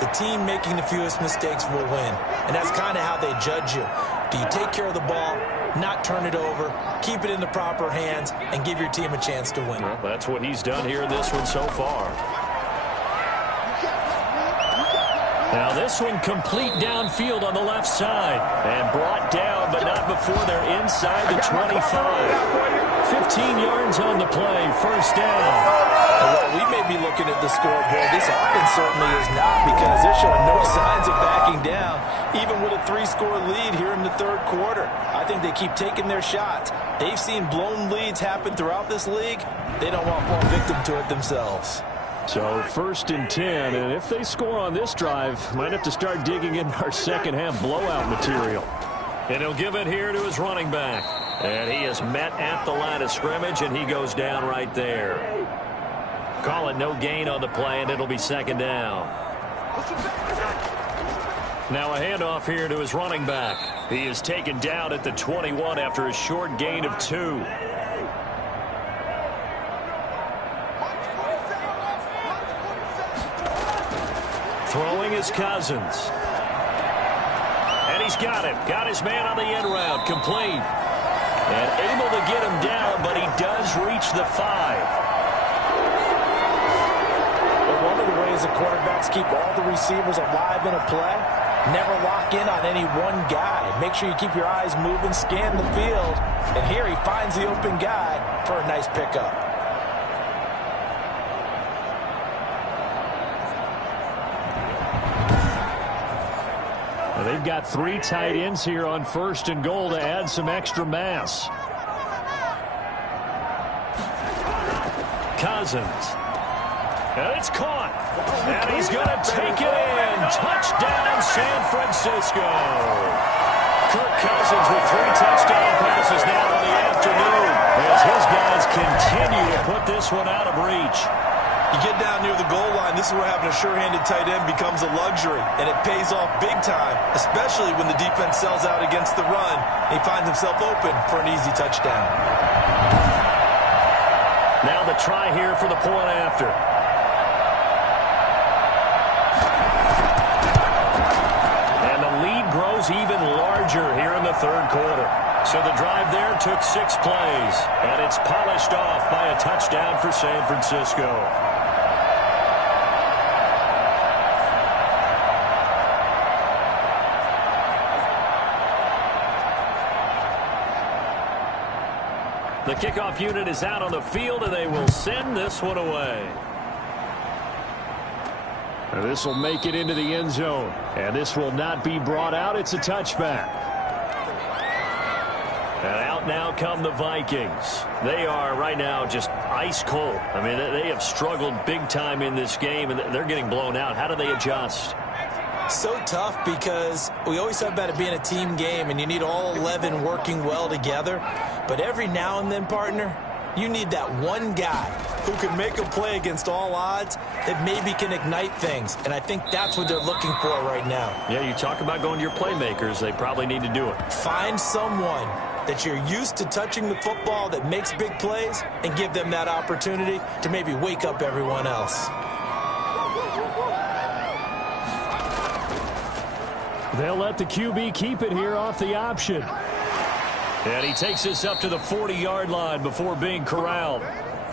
the team making the fewest mistakes will win. And that's kind of how they judge you. Do you take care of the ball, not turn it over, keep it in the proper hands, and give your team a chance to win? Well, that's what he's done here in this one so far. Now this one complete downfield on the left side. And brought down, but not before they're inside the 25. 15 yards on the play, first down. Well, we may be looking at the scoreboard. This offense certainly is not, because they're showing no signs of backing down, even with a 3-score lead here in the third quarter. I think they keep taking their shots. They've seen blown leads happen throughout this league. They don't want to fall victim to it themselves. So first and 10, and if they score on this drive, might have to start digging in our second half blowout material. And he'll give it here to his running back. And he is met at the line of scrimmage, and he goes down right there. Call it no gain on the play, and it'll be second down. Now a handoff here to his running back. He is taken down at the 21 after a short gain of 2. Throwing is Cousins. And he's got him. Got his man on the end route. Complete. And able to get him down, but he does reach the 5. But one of the ways the quarterbacks keep all the receivers alive in a play, never lock in on any one guy. Make sure you keep your eyes moving, scan the field. And here he finds the open guy for a nice pickup. They've got 3 tight ends here on first and goal to add some extra mass. Cousins. And it's caught. And he's going to take it in. Touchdown, San Francisco. Kirk Cousins with 3 touchdown passes now in the afternoon as his guys continue to put this one out of reach. You get down near the goal line, this is where having a sure-handed tight end becomes a luxury, and it pays off big time, especially when the defense sells out against the run, and he finds himself open for an easy touchdown. Now the try here for the point after. And the lead grows even larger here in the third quarter. So the drive there took 6 plays, and it's polished off by a touchdown for San Francisco. The kickoff unit is out on the field, and they will send this one away. And this will make it into the end zone. And this will not be brought out. It's a touchback. And out now come the Vikings. They are right now just ice cold. I mean, they have struggled big time in this game, and they're getting blown out. How do they adjust? So tough, because we always talk about it being a team game and you need all 11 working well together. But every now and then, partner, you need that one guy who can make a play against all odds that maybe can ignite things. And I think that's what they're looking for right now. Yeah, you talk about going to your playmakers. They probably need to do it. Find someone that you're used to touching the football that makes big plays and give them that opportunity to maybe wake up everyone else. They'll let the QB keep it here off the option. And he takes this up to the 40-yard line before being corralled.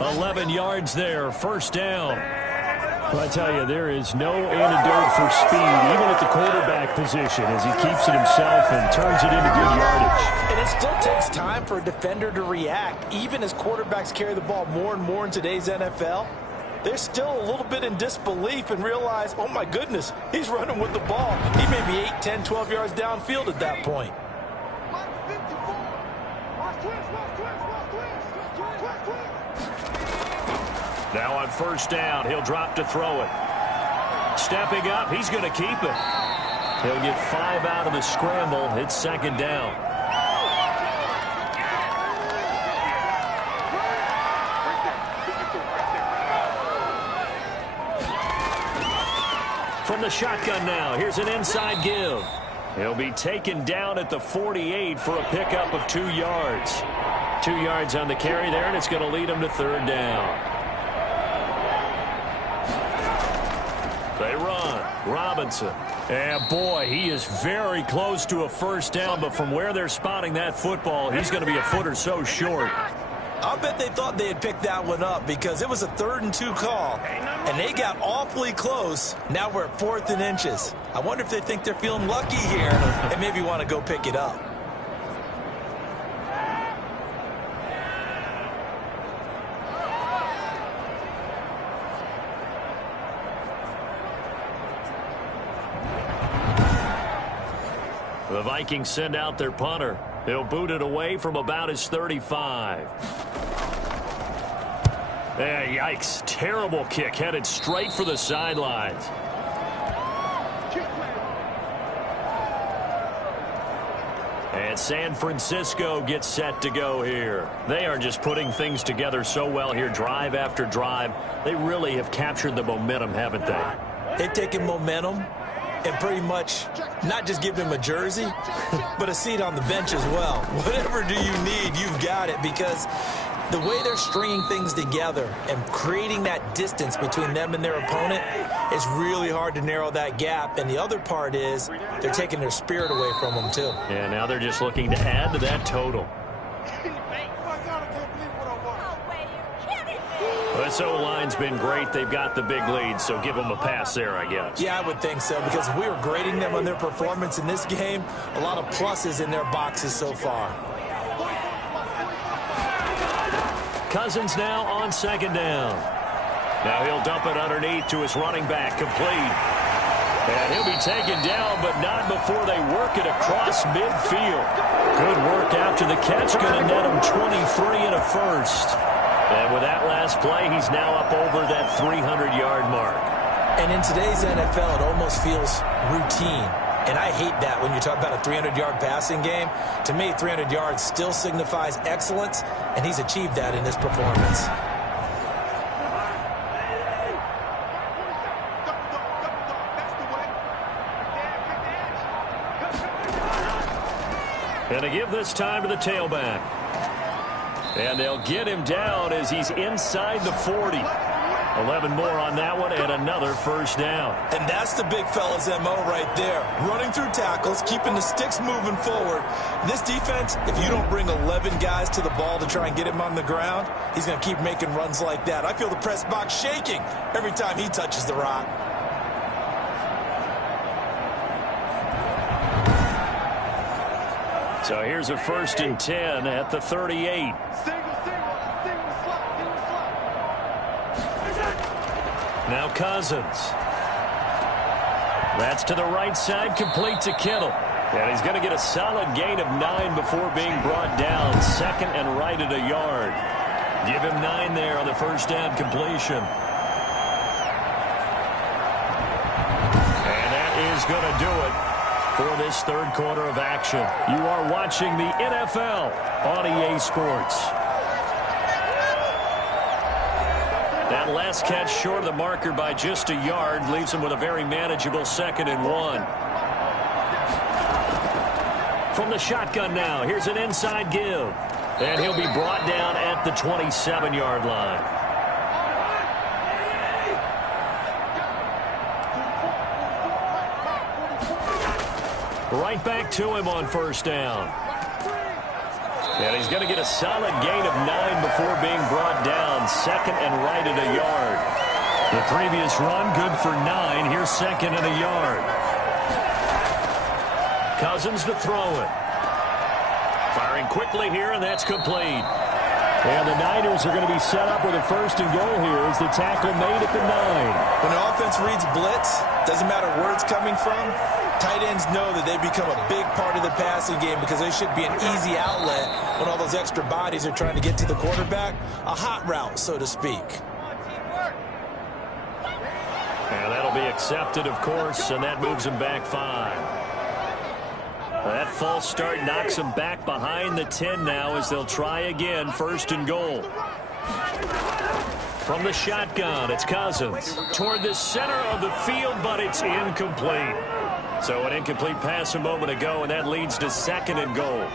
11 yards there, first down. Well, I tell you, there is no antidote for speed, even at the quarterback position, as he keeps it himself and turns it into good yardage. And it still takes time for a defender to react, even as quarterbacks carry the ball more and more in today's NFL. They're still a little bit in disbelief and realize, oh my goodness, he's running with the ball. He may be 8, 10, 12 yards downfield at that point. Now on first down, he'll drop to throw it. Stepping up, he's going to keep it. He'll get 5 out of the scramble. It's second down. From the shotgun now, here's an inside give. He'll be taken down at the 48 for a pickup of 2 yards. 2 yards on the carry there, and it's going to lead him to third down. They run. Robinson. And boy, he is very close to a first down, but from where they're spotting that football, he's going to be a foot or so short. I'll bet they thought they had picked that one up because it was a 3rd and 2 call, and they got awfully close. Now we're at 4th and inches. I wonder if they think they're feeling lucky here and maybe want to go pick it up. The Vikings send out their punter. He'll boot it away from about his 35. Yikes. Terrible kick headed straight for the sidelines. And San Francisco gets set to go here. They are just putting things together so well here, drive after drive. They really have captured the momentum, haven't they? They've taken momentum and pretty much not just give him a jersey, but a seat on the bench as well. Whatever do you need, you've got it, because the way they're stringing things together and creating that distance between them and their opponent, it's really hard to narrow that gap. And the other part is they're taking their spirit away from them, too. Yeah, now they're just looking to add to that total. This O-line's been great. They've got the big lead, so give them a pass there, I guess. Yeah, I would think so, because if we were grading them on their performance in this game, a lot of pluses in their boxes so far. Cousins now on 2nd down. Now he'll dump it underneath to his running back, complete. And he'll be taken down, but not before they work it across midfield. Good work after the catch, going to net him 23 and a first. And with that last play, he's now up over that 300-yard mark. And in today's NFL, it almost feels routine. And I hate that when you talk about a 300-yard passing game. To me, 300 yards still signifies excellence, and he's achieved that in this performance. And to give this time to the tailback. And they'll get him down as he's inside the 40. 11 more on that one and another first down. And that's the big fella's MO right there. Running through tackles, keeping the sticks moving forward. This defense, if you don't bring 11 guys to the ball to try and get him on the ground, he's going to keep making runs like that. I feel the press box shaking every time he touches the rock. So here's a 1st and 10 at the 38. Now Cousins. That's to the right side, complete to Kittle. And he's going to get a solid gain of 9 before being brought down. 2nd and right at a yard. Give him 9 there on the first down completion. And that is going to do it for this 3rd quarter of action. You are watching the NFL on EA Sports. That last catch short of the marker by just a yard leaves him with a very manageable 2nd and 1. From the shotgun now, here's an inside give. And he'll be brought down at the 27-yard line. Right back to him on first down. And he's going to get a solid gain of 9 before being brought down. 2nd and right at a yard. The previous run good for 9. Here's 2nd and a yard. Cousins to throw it. Firing quickly here, and that's complete. And the Niners are going to be set up with a 1st and goal here as the tackle made at the 9. When the offense reads blitz, doesn't matter where it's coming from, tight ends know that they become a big part of the passing game because they should be an easy outlet when all those extra bodies are trying to get to the quarterback. A hot route, so to speak. And that'll be accepted, of course, and that moves him back 5. That false start knocks them back behind the 10 now as they'll try again, 1st and goal. From the shotgun, it's Cousins toward the center of the field, but it's incomplete. So an incomplete pass a moment ago, and that leads to 2nd and goal.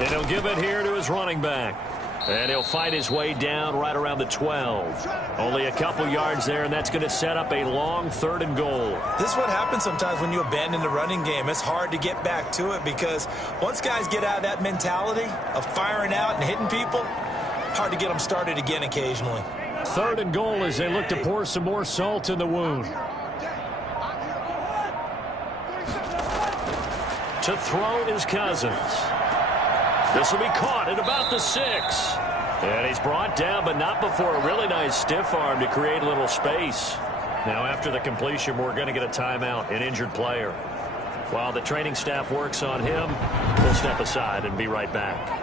And he'll give it here to his running back. And he'll fight his way down right around the 12. Only a couple yards there, and that's going to set up a long 3rd and goal. This is what happens sometimes when you abandon the running game. It's hard to get back to it because once guys get out of that mentality of firing out and hitting people, hard to get them started again occasionally. 3rd and goal as they look to pour some more salt in the wound. To throw is Cousins. This will be caught at about the 6. And he's brought down, but not before a really nice stiff arm to create a little space. Now after the completion, we're going to get a timeout, an injured player. While the training staff works on him, we'll step aside and be right back.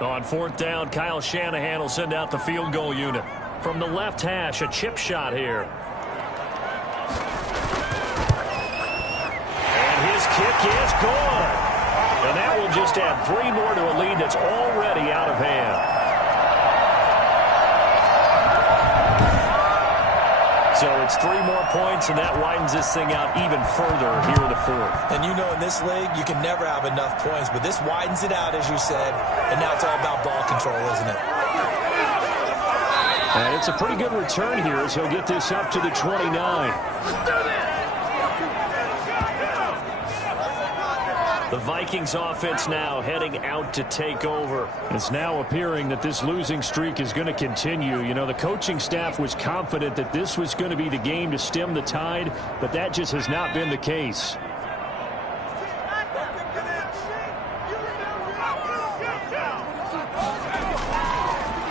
On 4th down, Kyle Shanahan will send out the field goal unit. From the left hash, a chip shot here. And his kick is good. And that will just add 3 more to a lead that's already out of hand. So it's 3 more points, and that widens this thing out even further here in the 4th. And you know in this league, you can never have enough points, but this widens it out, as you said, and now it's all about ball control, isn't it? And it's a pretty good return here as he'll get this up to the 29. The Vikings offense now heading out to take over. It's now appearing that this losing streak is going to continue. You know, the coaching staff was confident that this was going to be the game to stem the tide, but that just has not been the case.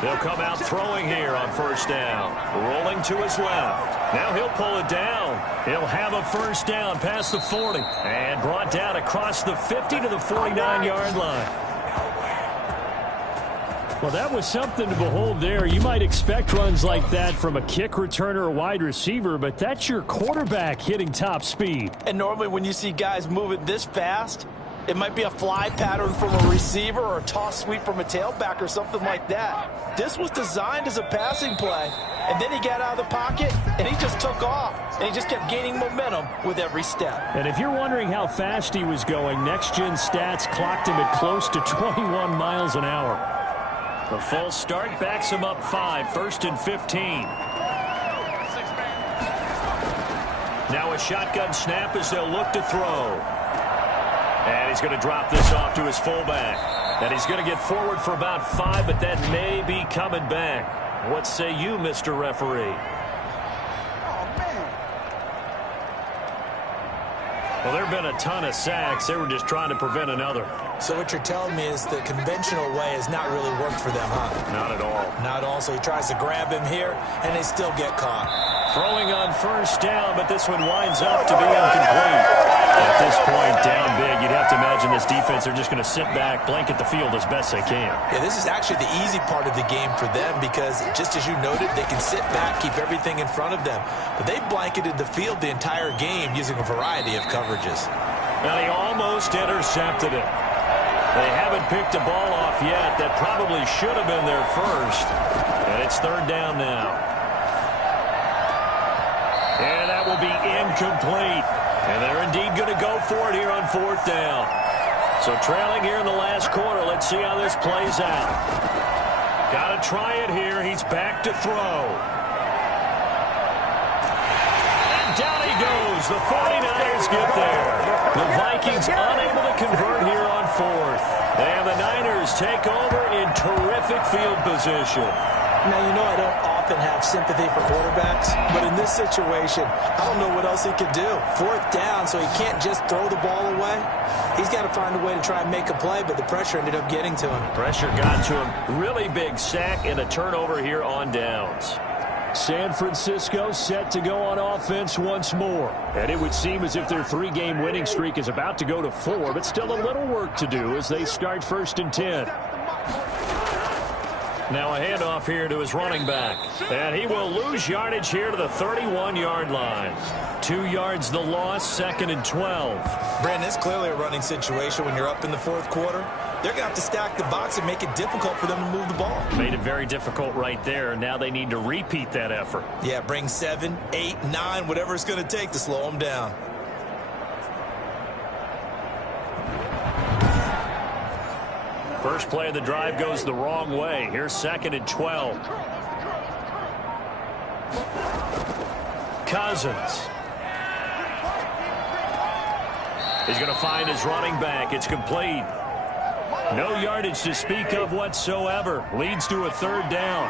They'll come out throwing here on 1st down. Rolling to his left. Now he'll pull it down. He'll have a 1st down past the 40. And brought down across the 50 to the 49-yard line. Well, that was something to behold there. You might expect runs like that from a kick returner or wide receiver, but that's your quarterback hitting top speed. And normally when you see guys move it this fast, it might be a fly pattern from a receiver or a toss sweep from a tailback or something like that. This was designed as a passing play, and then he got out of the pocket, and he just took off, and he just kept gaining momentum with every step. And if you're wondering how fast he was going, next-gen stats clocked him at close to 21 miles an hour. The full start backs him up 5, 1st and 15. Now a shotgun snap as they'll look to throw. And he's going to drop this off to his fullback. And he's going to get forward for about 5, but that may be coming back. What say you, Mr. Referee? Well, there have been a ton of sacks. They were just trying to prevent another. So what you're telling me is the conventional way has not really worked for them, huh? Not at all. Not at all. So he tries to grab him here, and they still get caught. Throwing on 1st down, but this one winds up to be incomplete. At this point, down big, you'd have to imagine this defense are just going to sit back, blanket the field as best they can. Yeah, this is actually the easy part of the game for them because, just as you noted, they can sit back, keep everything in front of them. But they blanketed the field the entire game using a variety of coverages. Now, he almost intercepted it. They haven't picked a ball off yet. That probably should have been their first. And it's 3rd down now. And that will be incomplete. And they're indeed going to go for it here on 4th down. So trailing here in the last quarter. Let's see how this plays out. Got to try it here. He's back to throw. And down he goes. The 49ers get there. The Vikings unable to convert here on 4th. And the Niners take over in terrific field position. Now, you know I don't often have sympathy for quarterbacks, but in this situation, I don't know what else he could do. 4th down, so he can't just throw the ball away. He's got to find a way to try and make a play, but the pressure ended up getting to him. Pressure got to him. Really big sack and a turnover here on downs. San Francisco set to go on offense once more. And it would seem as if their 3-game winning streak is about to go to 4, but still a little work to do as they start 1st and 10. Now a handoff here to his running back. And he will lose yardage here to the 31-yard line. 2 yards the loss, 2nd and 12. Brandon, it's clearly a running situation when you're up in the 4th quarter. They're going to have to stack the box and make it difficult for them to move the ball. Made it very difficult right there. Now they need to repeat that effort. Yeah, bring 7, 8, 9, whatever it's going to take to slow them down. First play of the drive goes the wrong way. Here's 2nd and 12. Cousins. He's going to find his running back. It's complete. No yardage to speak of whatsoever. Leads to a 3rd down.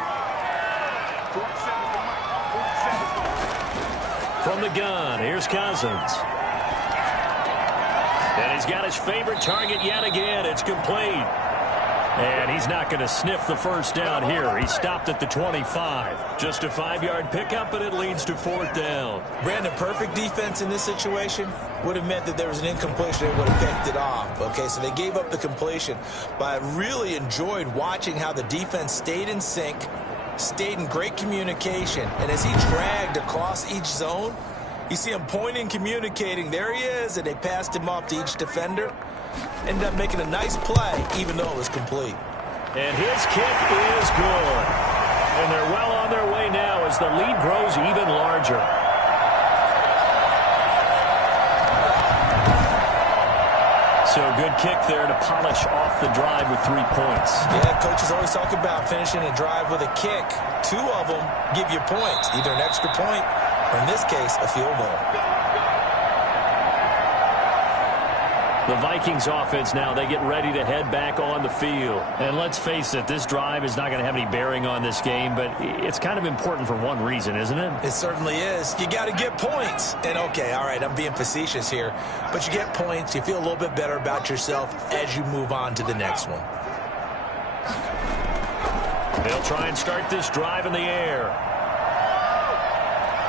From the gun, here's Cousins. And he's got his favorite target yet again. It's complete. And he's not going to sniff the first down here. He stopped at the 25. Just a 5-yard pickup, and it leads to 4th down. Brandon, perfect defense in this situation would have meant that there was an incompletion. They would have picked it off. Okay, so they gave up the completion. But I really enjoyed watching how the defense stayed in sync, stayed in great communication. And as he dragged across each zone, you see him pointing, communicating. There he is, and they passed him off to each defender. Ended up making a nice play, even though it was complete. And his kick is good. And they're well on their way now as the lead grows even larger. So good kick there to polish off the drive with 3 points. Yeah, coaches always talk about finishing a drive with a kick. 2 of them give you points, either an extra point or, in this case, a field goal. The Vikings offense now, they get ready to head back on the field. And let's face it, this drive is not going to have any bearing on this game, but it's kind of important for one reason, isn't it? It certainly is. You got to get points. And, okay, all right, I'm being facetious here, but you get points, you feel a little bit better about yourself as you move on to the next one. They'll try and start this drive in the air.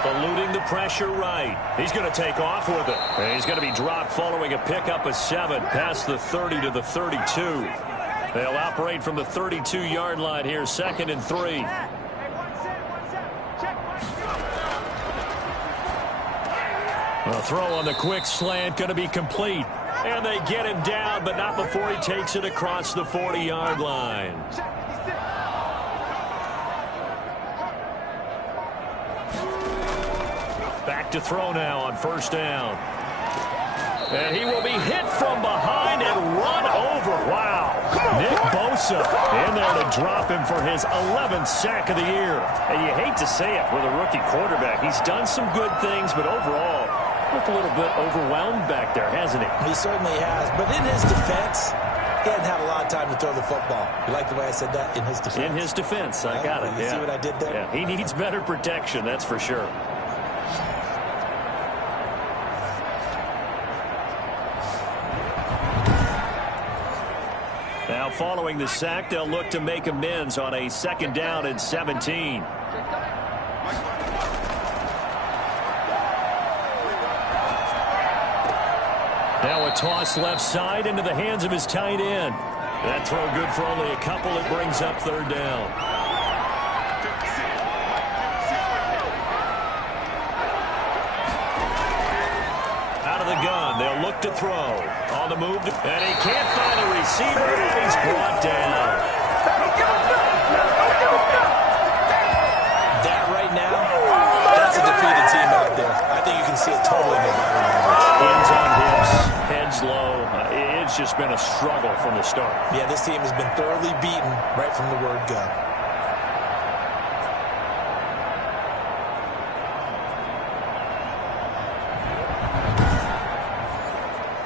Eluding the pressure right. He's going to take off with it. And he's going to be dropped following a pickup of 7 past the 30 to the 32. They'll operate from the 32-yard line here, 2nd and 3. A throw on the quick slant going to be complete. And they get him down, but not before he takes it across the 40-yard line. Back to throw now on 1st down. And he will be hit from behind and run over. Wow. Nick Bosa in there to drop him for his 11th sack of the year. And you hate to say it with a rookie quarterback. He's done some good things, but overall, looked a little bit overwhelmed back there, hasn't he? He certainly has. But in his defense, he hadn't had a lot of time to throw the football. You like the way I said that? In his defense? In his defense. I got it. You see what I did there? Yeah, he needs better protection, that's for sure. Now following the sack, they'll look to make amends on a 2nd down and 17. Now a toss left side into the hands of his tight end. That throw good for only a couple. It brings up 3rd down. Gun. They'll look to throw. On the move. And he can't find a receiver, and he's brought down. That right now, that's a defeated team out there. I think you can see it totally in their body language. Hands on hips, heads low. It's just been a struggle from the start. Yeah, this team has been thoroughly beaten right from the word go.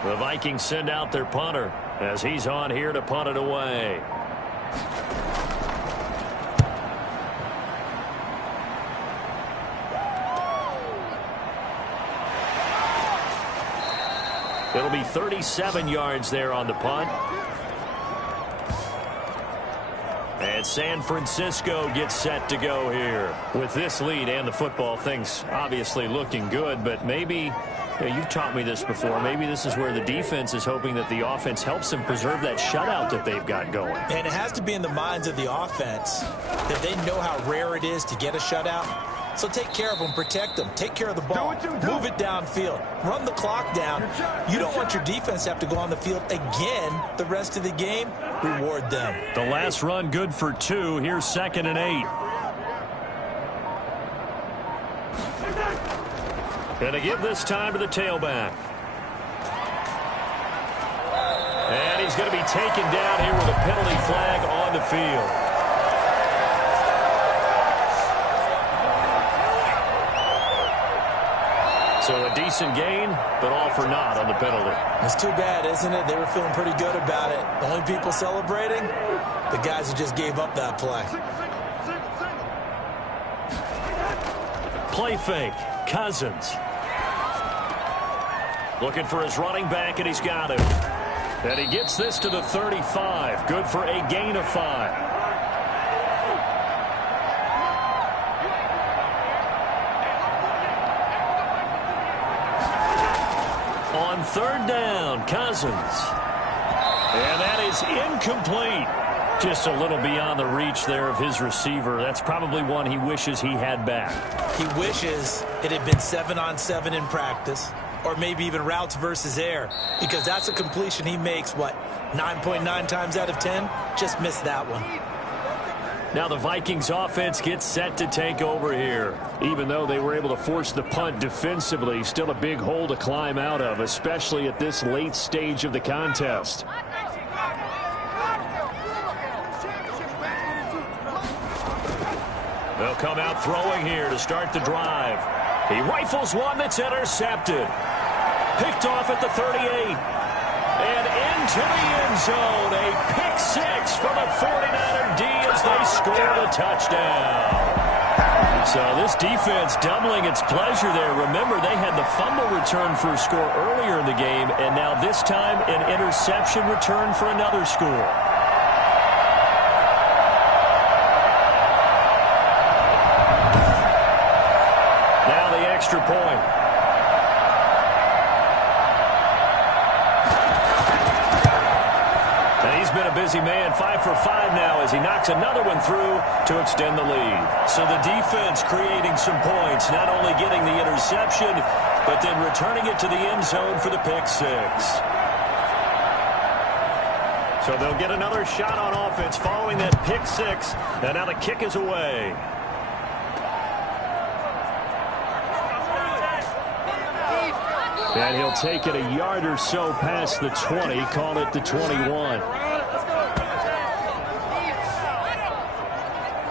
The Vikings send out their punter as he's on here to punt it away. It'll be 37 yards there on the punt. And San Francisco gets set to go here. With this lead and the football, things obviously looking good, but maybe... you've taught me this before. Maybe this is where the defense is hoping that the offense helps them preserve that shutout that they've got going. And it has to be in the minds of the offense that they know how rare it is to get a shutout. So take care of them, protect them, take care of the ball, move it downfield, run the clock down. You don't want your defense to have to go on the field again the rest of the game. Reward them. The last run good for 2. Here's 2nd and 8. Going to give this time to the tailback. And he's going to be taken down here with a penalty flag on the field. So a decent gain, but all for naught on the penalty. It's too bad, isn't it? They were feeling pretty good about it. The only people celebrating, the guys who just gave up that play. Play fake. Cousins. Looking for his running back, and he's got him. And he gets this to the 35. Good for a gain of 5. On third down, Cousins. And that is incomplete. Just a little beyond the reach there of his receiver. That's probably one he wishes he had back. He wishes it had been 7-on-7 in practice, or maybe even routes versus air, because that's a completion he makes, 9.9 times out of 10? Just missed that one. Now the Vikings offense gets set to take over here. Even though they were able to force the punt defensively, still a big hole to climb out of, especially at this late stage of the contest. They'll come out throwing here to start the drive. He rifles one that's intercepted. Picked off at the 38. And into the end zone. A pick six for the 49er D as they score the touchdown. So this defense doubling its pleasure there. Remember, they had the fumble return for a score earlier in the game, and now this time an interception return for another score. Now the extra point. He's been a busy man, 5 for 5 now as he knocks another one through to extend the lead. So the defense creating some points, not only getting the interception, but then returning it to the end zone for the pick six. So they'll get another shot on offense following that pick six, and now the kick is away. And he'll take it a yard or so past the 20, call it the 21.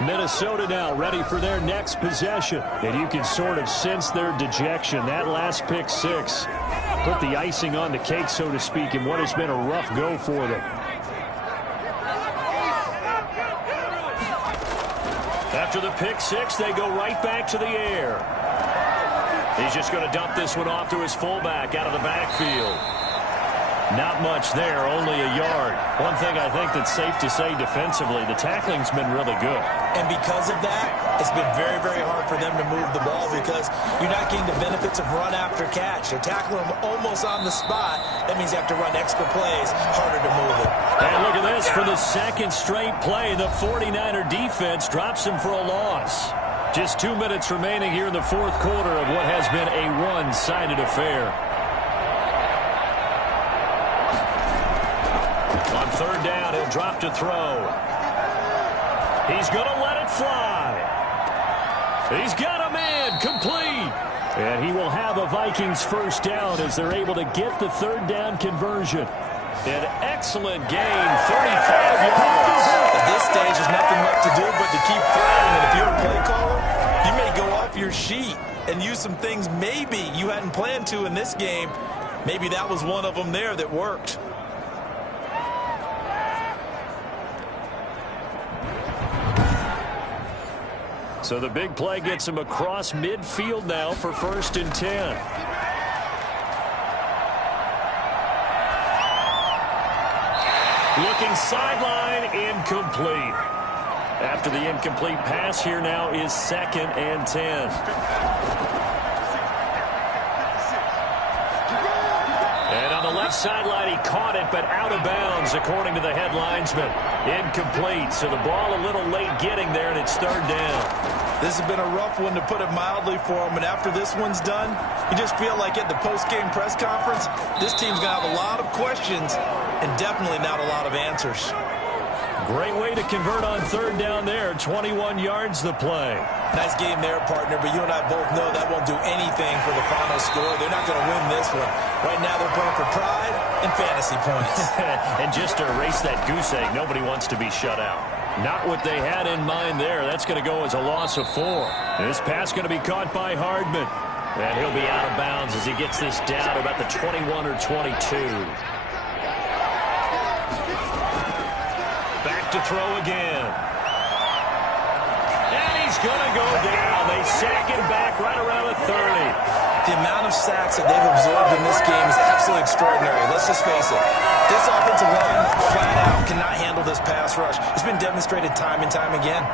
Minnesota now ready for their next possession. And you can sort of sense their dejection. That last pick six put the icing on the cake, so to speak, in what has been a rough go for them. After the pick six, they go right back to the air. He's just going to dump this one off to his fullback out of the backfield. Not much there, only a yard. One thing I think that's safe to say defensively, the tackling's been really good. And because of that, it's been very, very hard for them to move the ball because you're not getting the benefits of run after catch. You're tackling them almost on the spot. That means you have to run extra plays, harder to move it. And look at this, for the second straight play, the 49er defense drops him for a loss. Just 2 minutes remaining here in the fourth quarter of what has been a one-sided affair. On third down, he'll drop to throw. He's going to let it fly. He's got a man, complete. And he will have a Vikings first down as they're able to get the third down conversion. An excellent gain, 35 yards. At this stage, there's nothing left to do but to keep throwing. And if you're a play caller, you may go off your sheet and use some things maybe you hadn't planned to in this game. Maybe that was one of them there that worked. So the big play gets him across midfield now for 1st and 10. Looking sideline, incomplete. After the incomplete pass, here now is 2nd and 10. And on the left sideline, he caught it, but out of bounds, according to the head linesman. Incomplete, so the ball a little late getting there, and it's 3rd down. This has been a rough one to put it mildly for him, and after this one's done, you just feel like at the post-game press conference, this team's going to have a lot of questions and definitely not a lot of answers. Great way to convert on 3rd down there. 21 yards the play. Nice game there, partner, but you and I both know that won't do anything for the final score. They're not going to win this one. Right now they're playing for pride and fantasy points. And just to erase that goose egg, nobody wants to be shut out. Not what they had in mind there. That's going to go as a loss of 4. This pass going to be caught by Hardman. And he'll be out of bounds as he gets this down to about the 21 or 22. Back to throw again. And he's going to go down. They sack him back right around the 30. The amount of sacks that they've absorbed in this game is absolutely extraordinary. Let's just face it. This offensive line, flat out, cannot handle this pass rush. It's been demonstrated time and time again.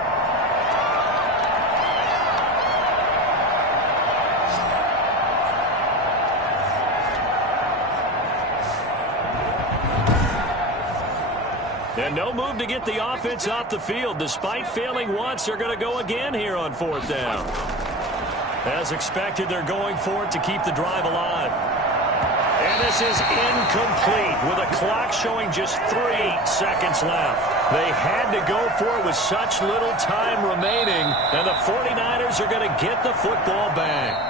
And no move to get the offense off the field. Despite failing once, they're going to go again here on 4th down. As expected, they're going for it to keep the drive alive. And this is incomplete with a clock showing just 3 seconds left. They had to go for it with such little time remaining, and the 49ers are going to get the football back.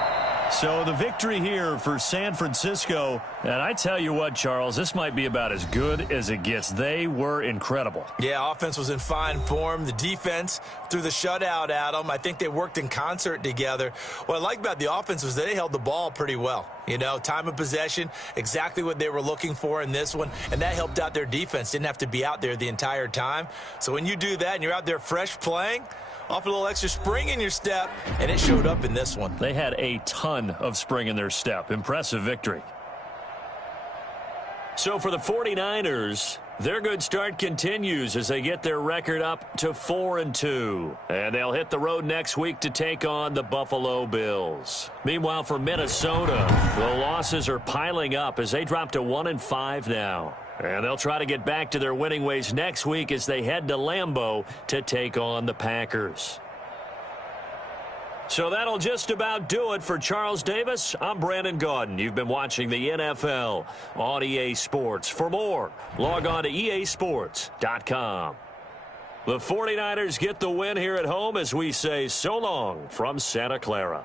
So the victory here for San Francisco. And I tell you what, Charles, this might be about as good as it gets. They were incredible. Yeah, offense was in fine form. The defense threw the shutout at them. I think they worked in concert together. What I like about the offense was they held the ball pretty well. You know, time of possession, exactly what they were looking for in this one. And that helped out their defense. Didn't have to be out there the entire time. So when you do that and you're out there fresh playing, off a little extra spring in your step, and it showed up in this one. They had a ton of spring in their step. Impressive victory. So for the 49ers, their good start continues as they get their record up to 4-2. And they'll hit the road next week to take on the Buffalo Bills. Meanwhile, for Minnesota, the losses are piling up as they drop to 1-5 now. And they'll try to get back to their winning ways next week as they head to Lambeau to take on the Packers. So that'll just about do it for Charles Davis. I'm Brandon Gaudin. You've been watching the NFL on EA Sports. For more, log on to easports.com. The 49ers get the win here at home as we say so long from Santa Clara.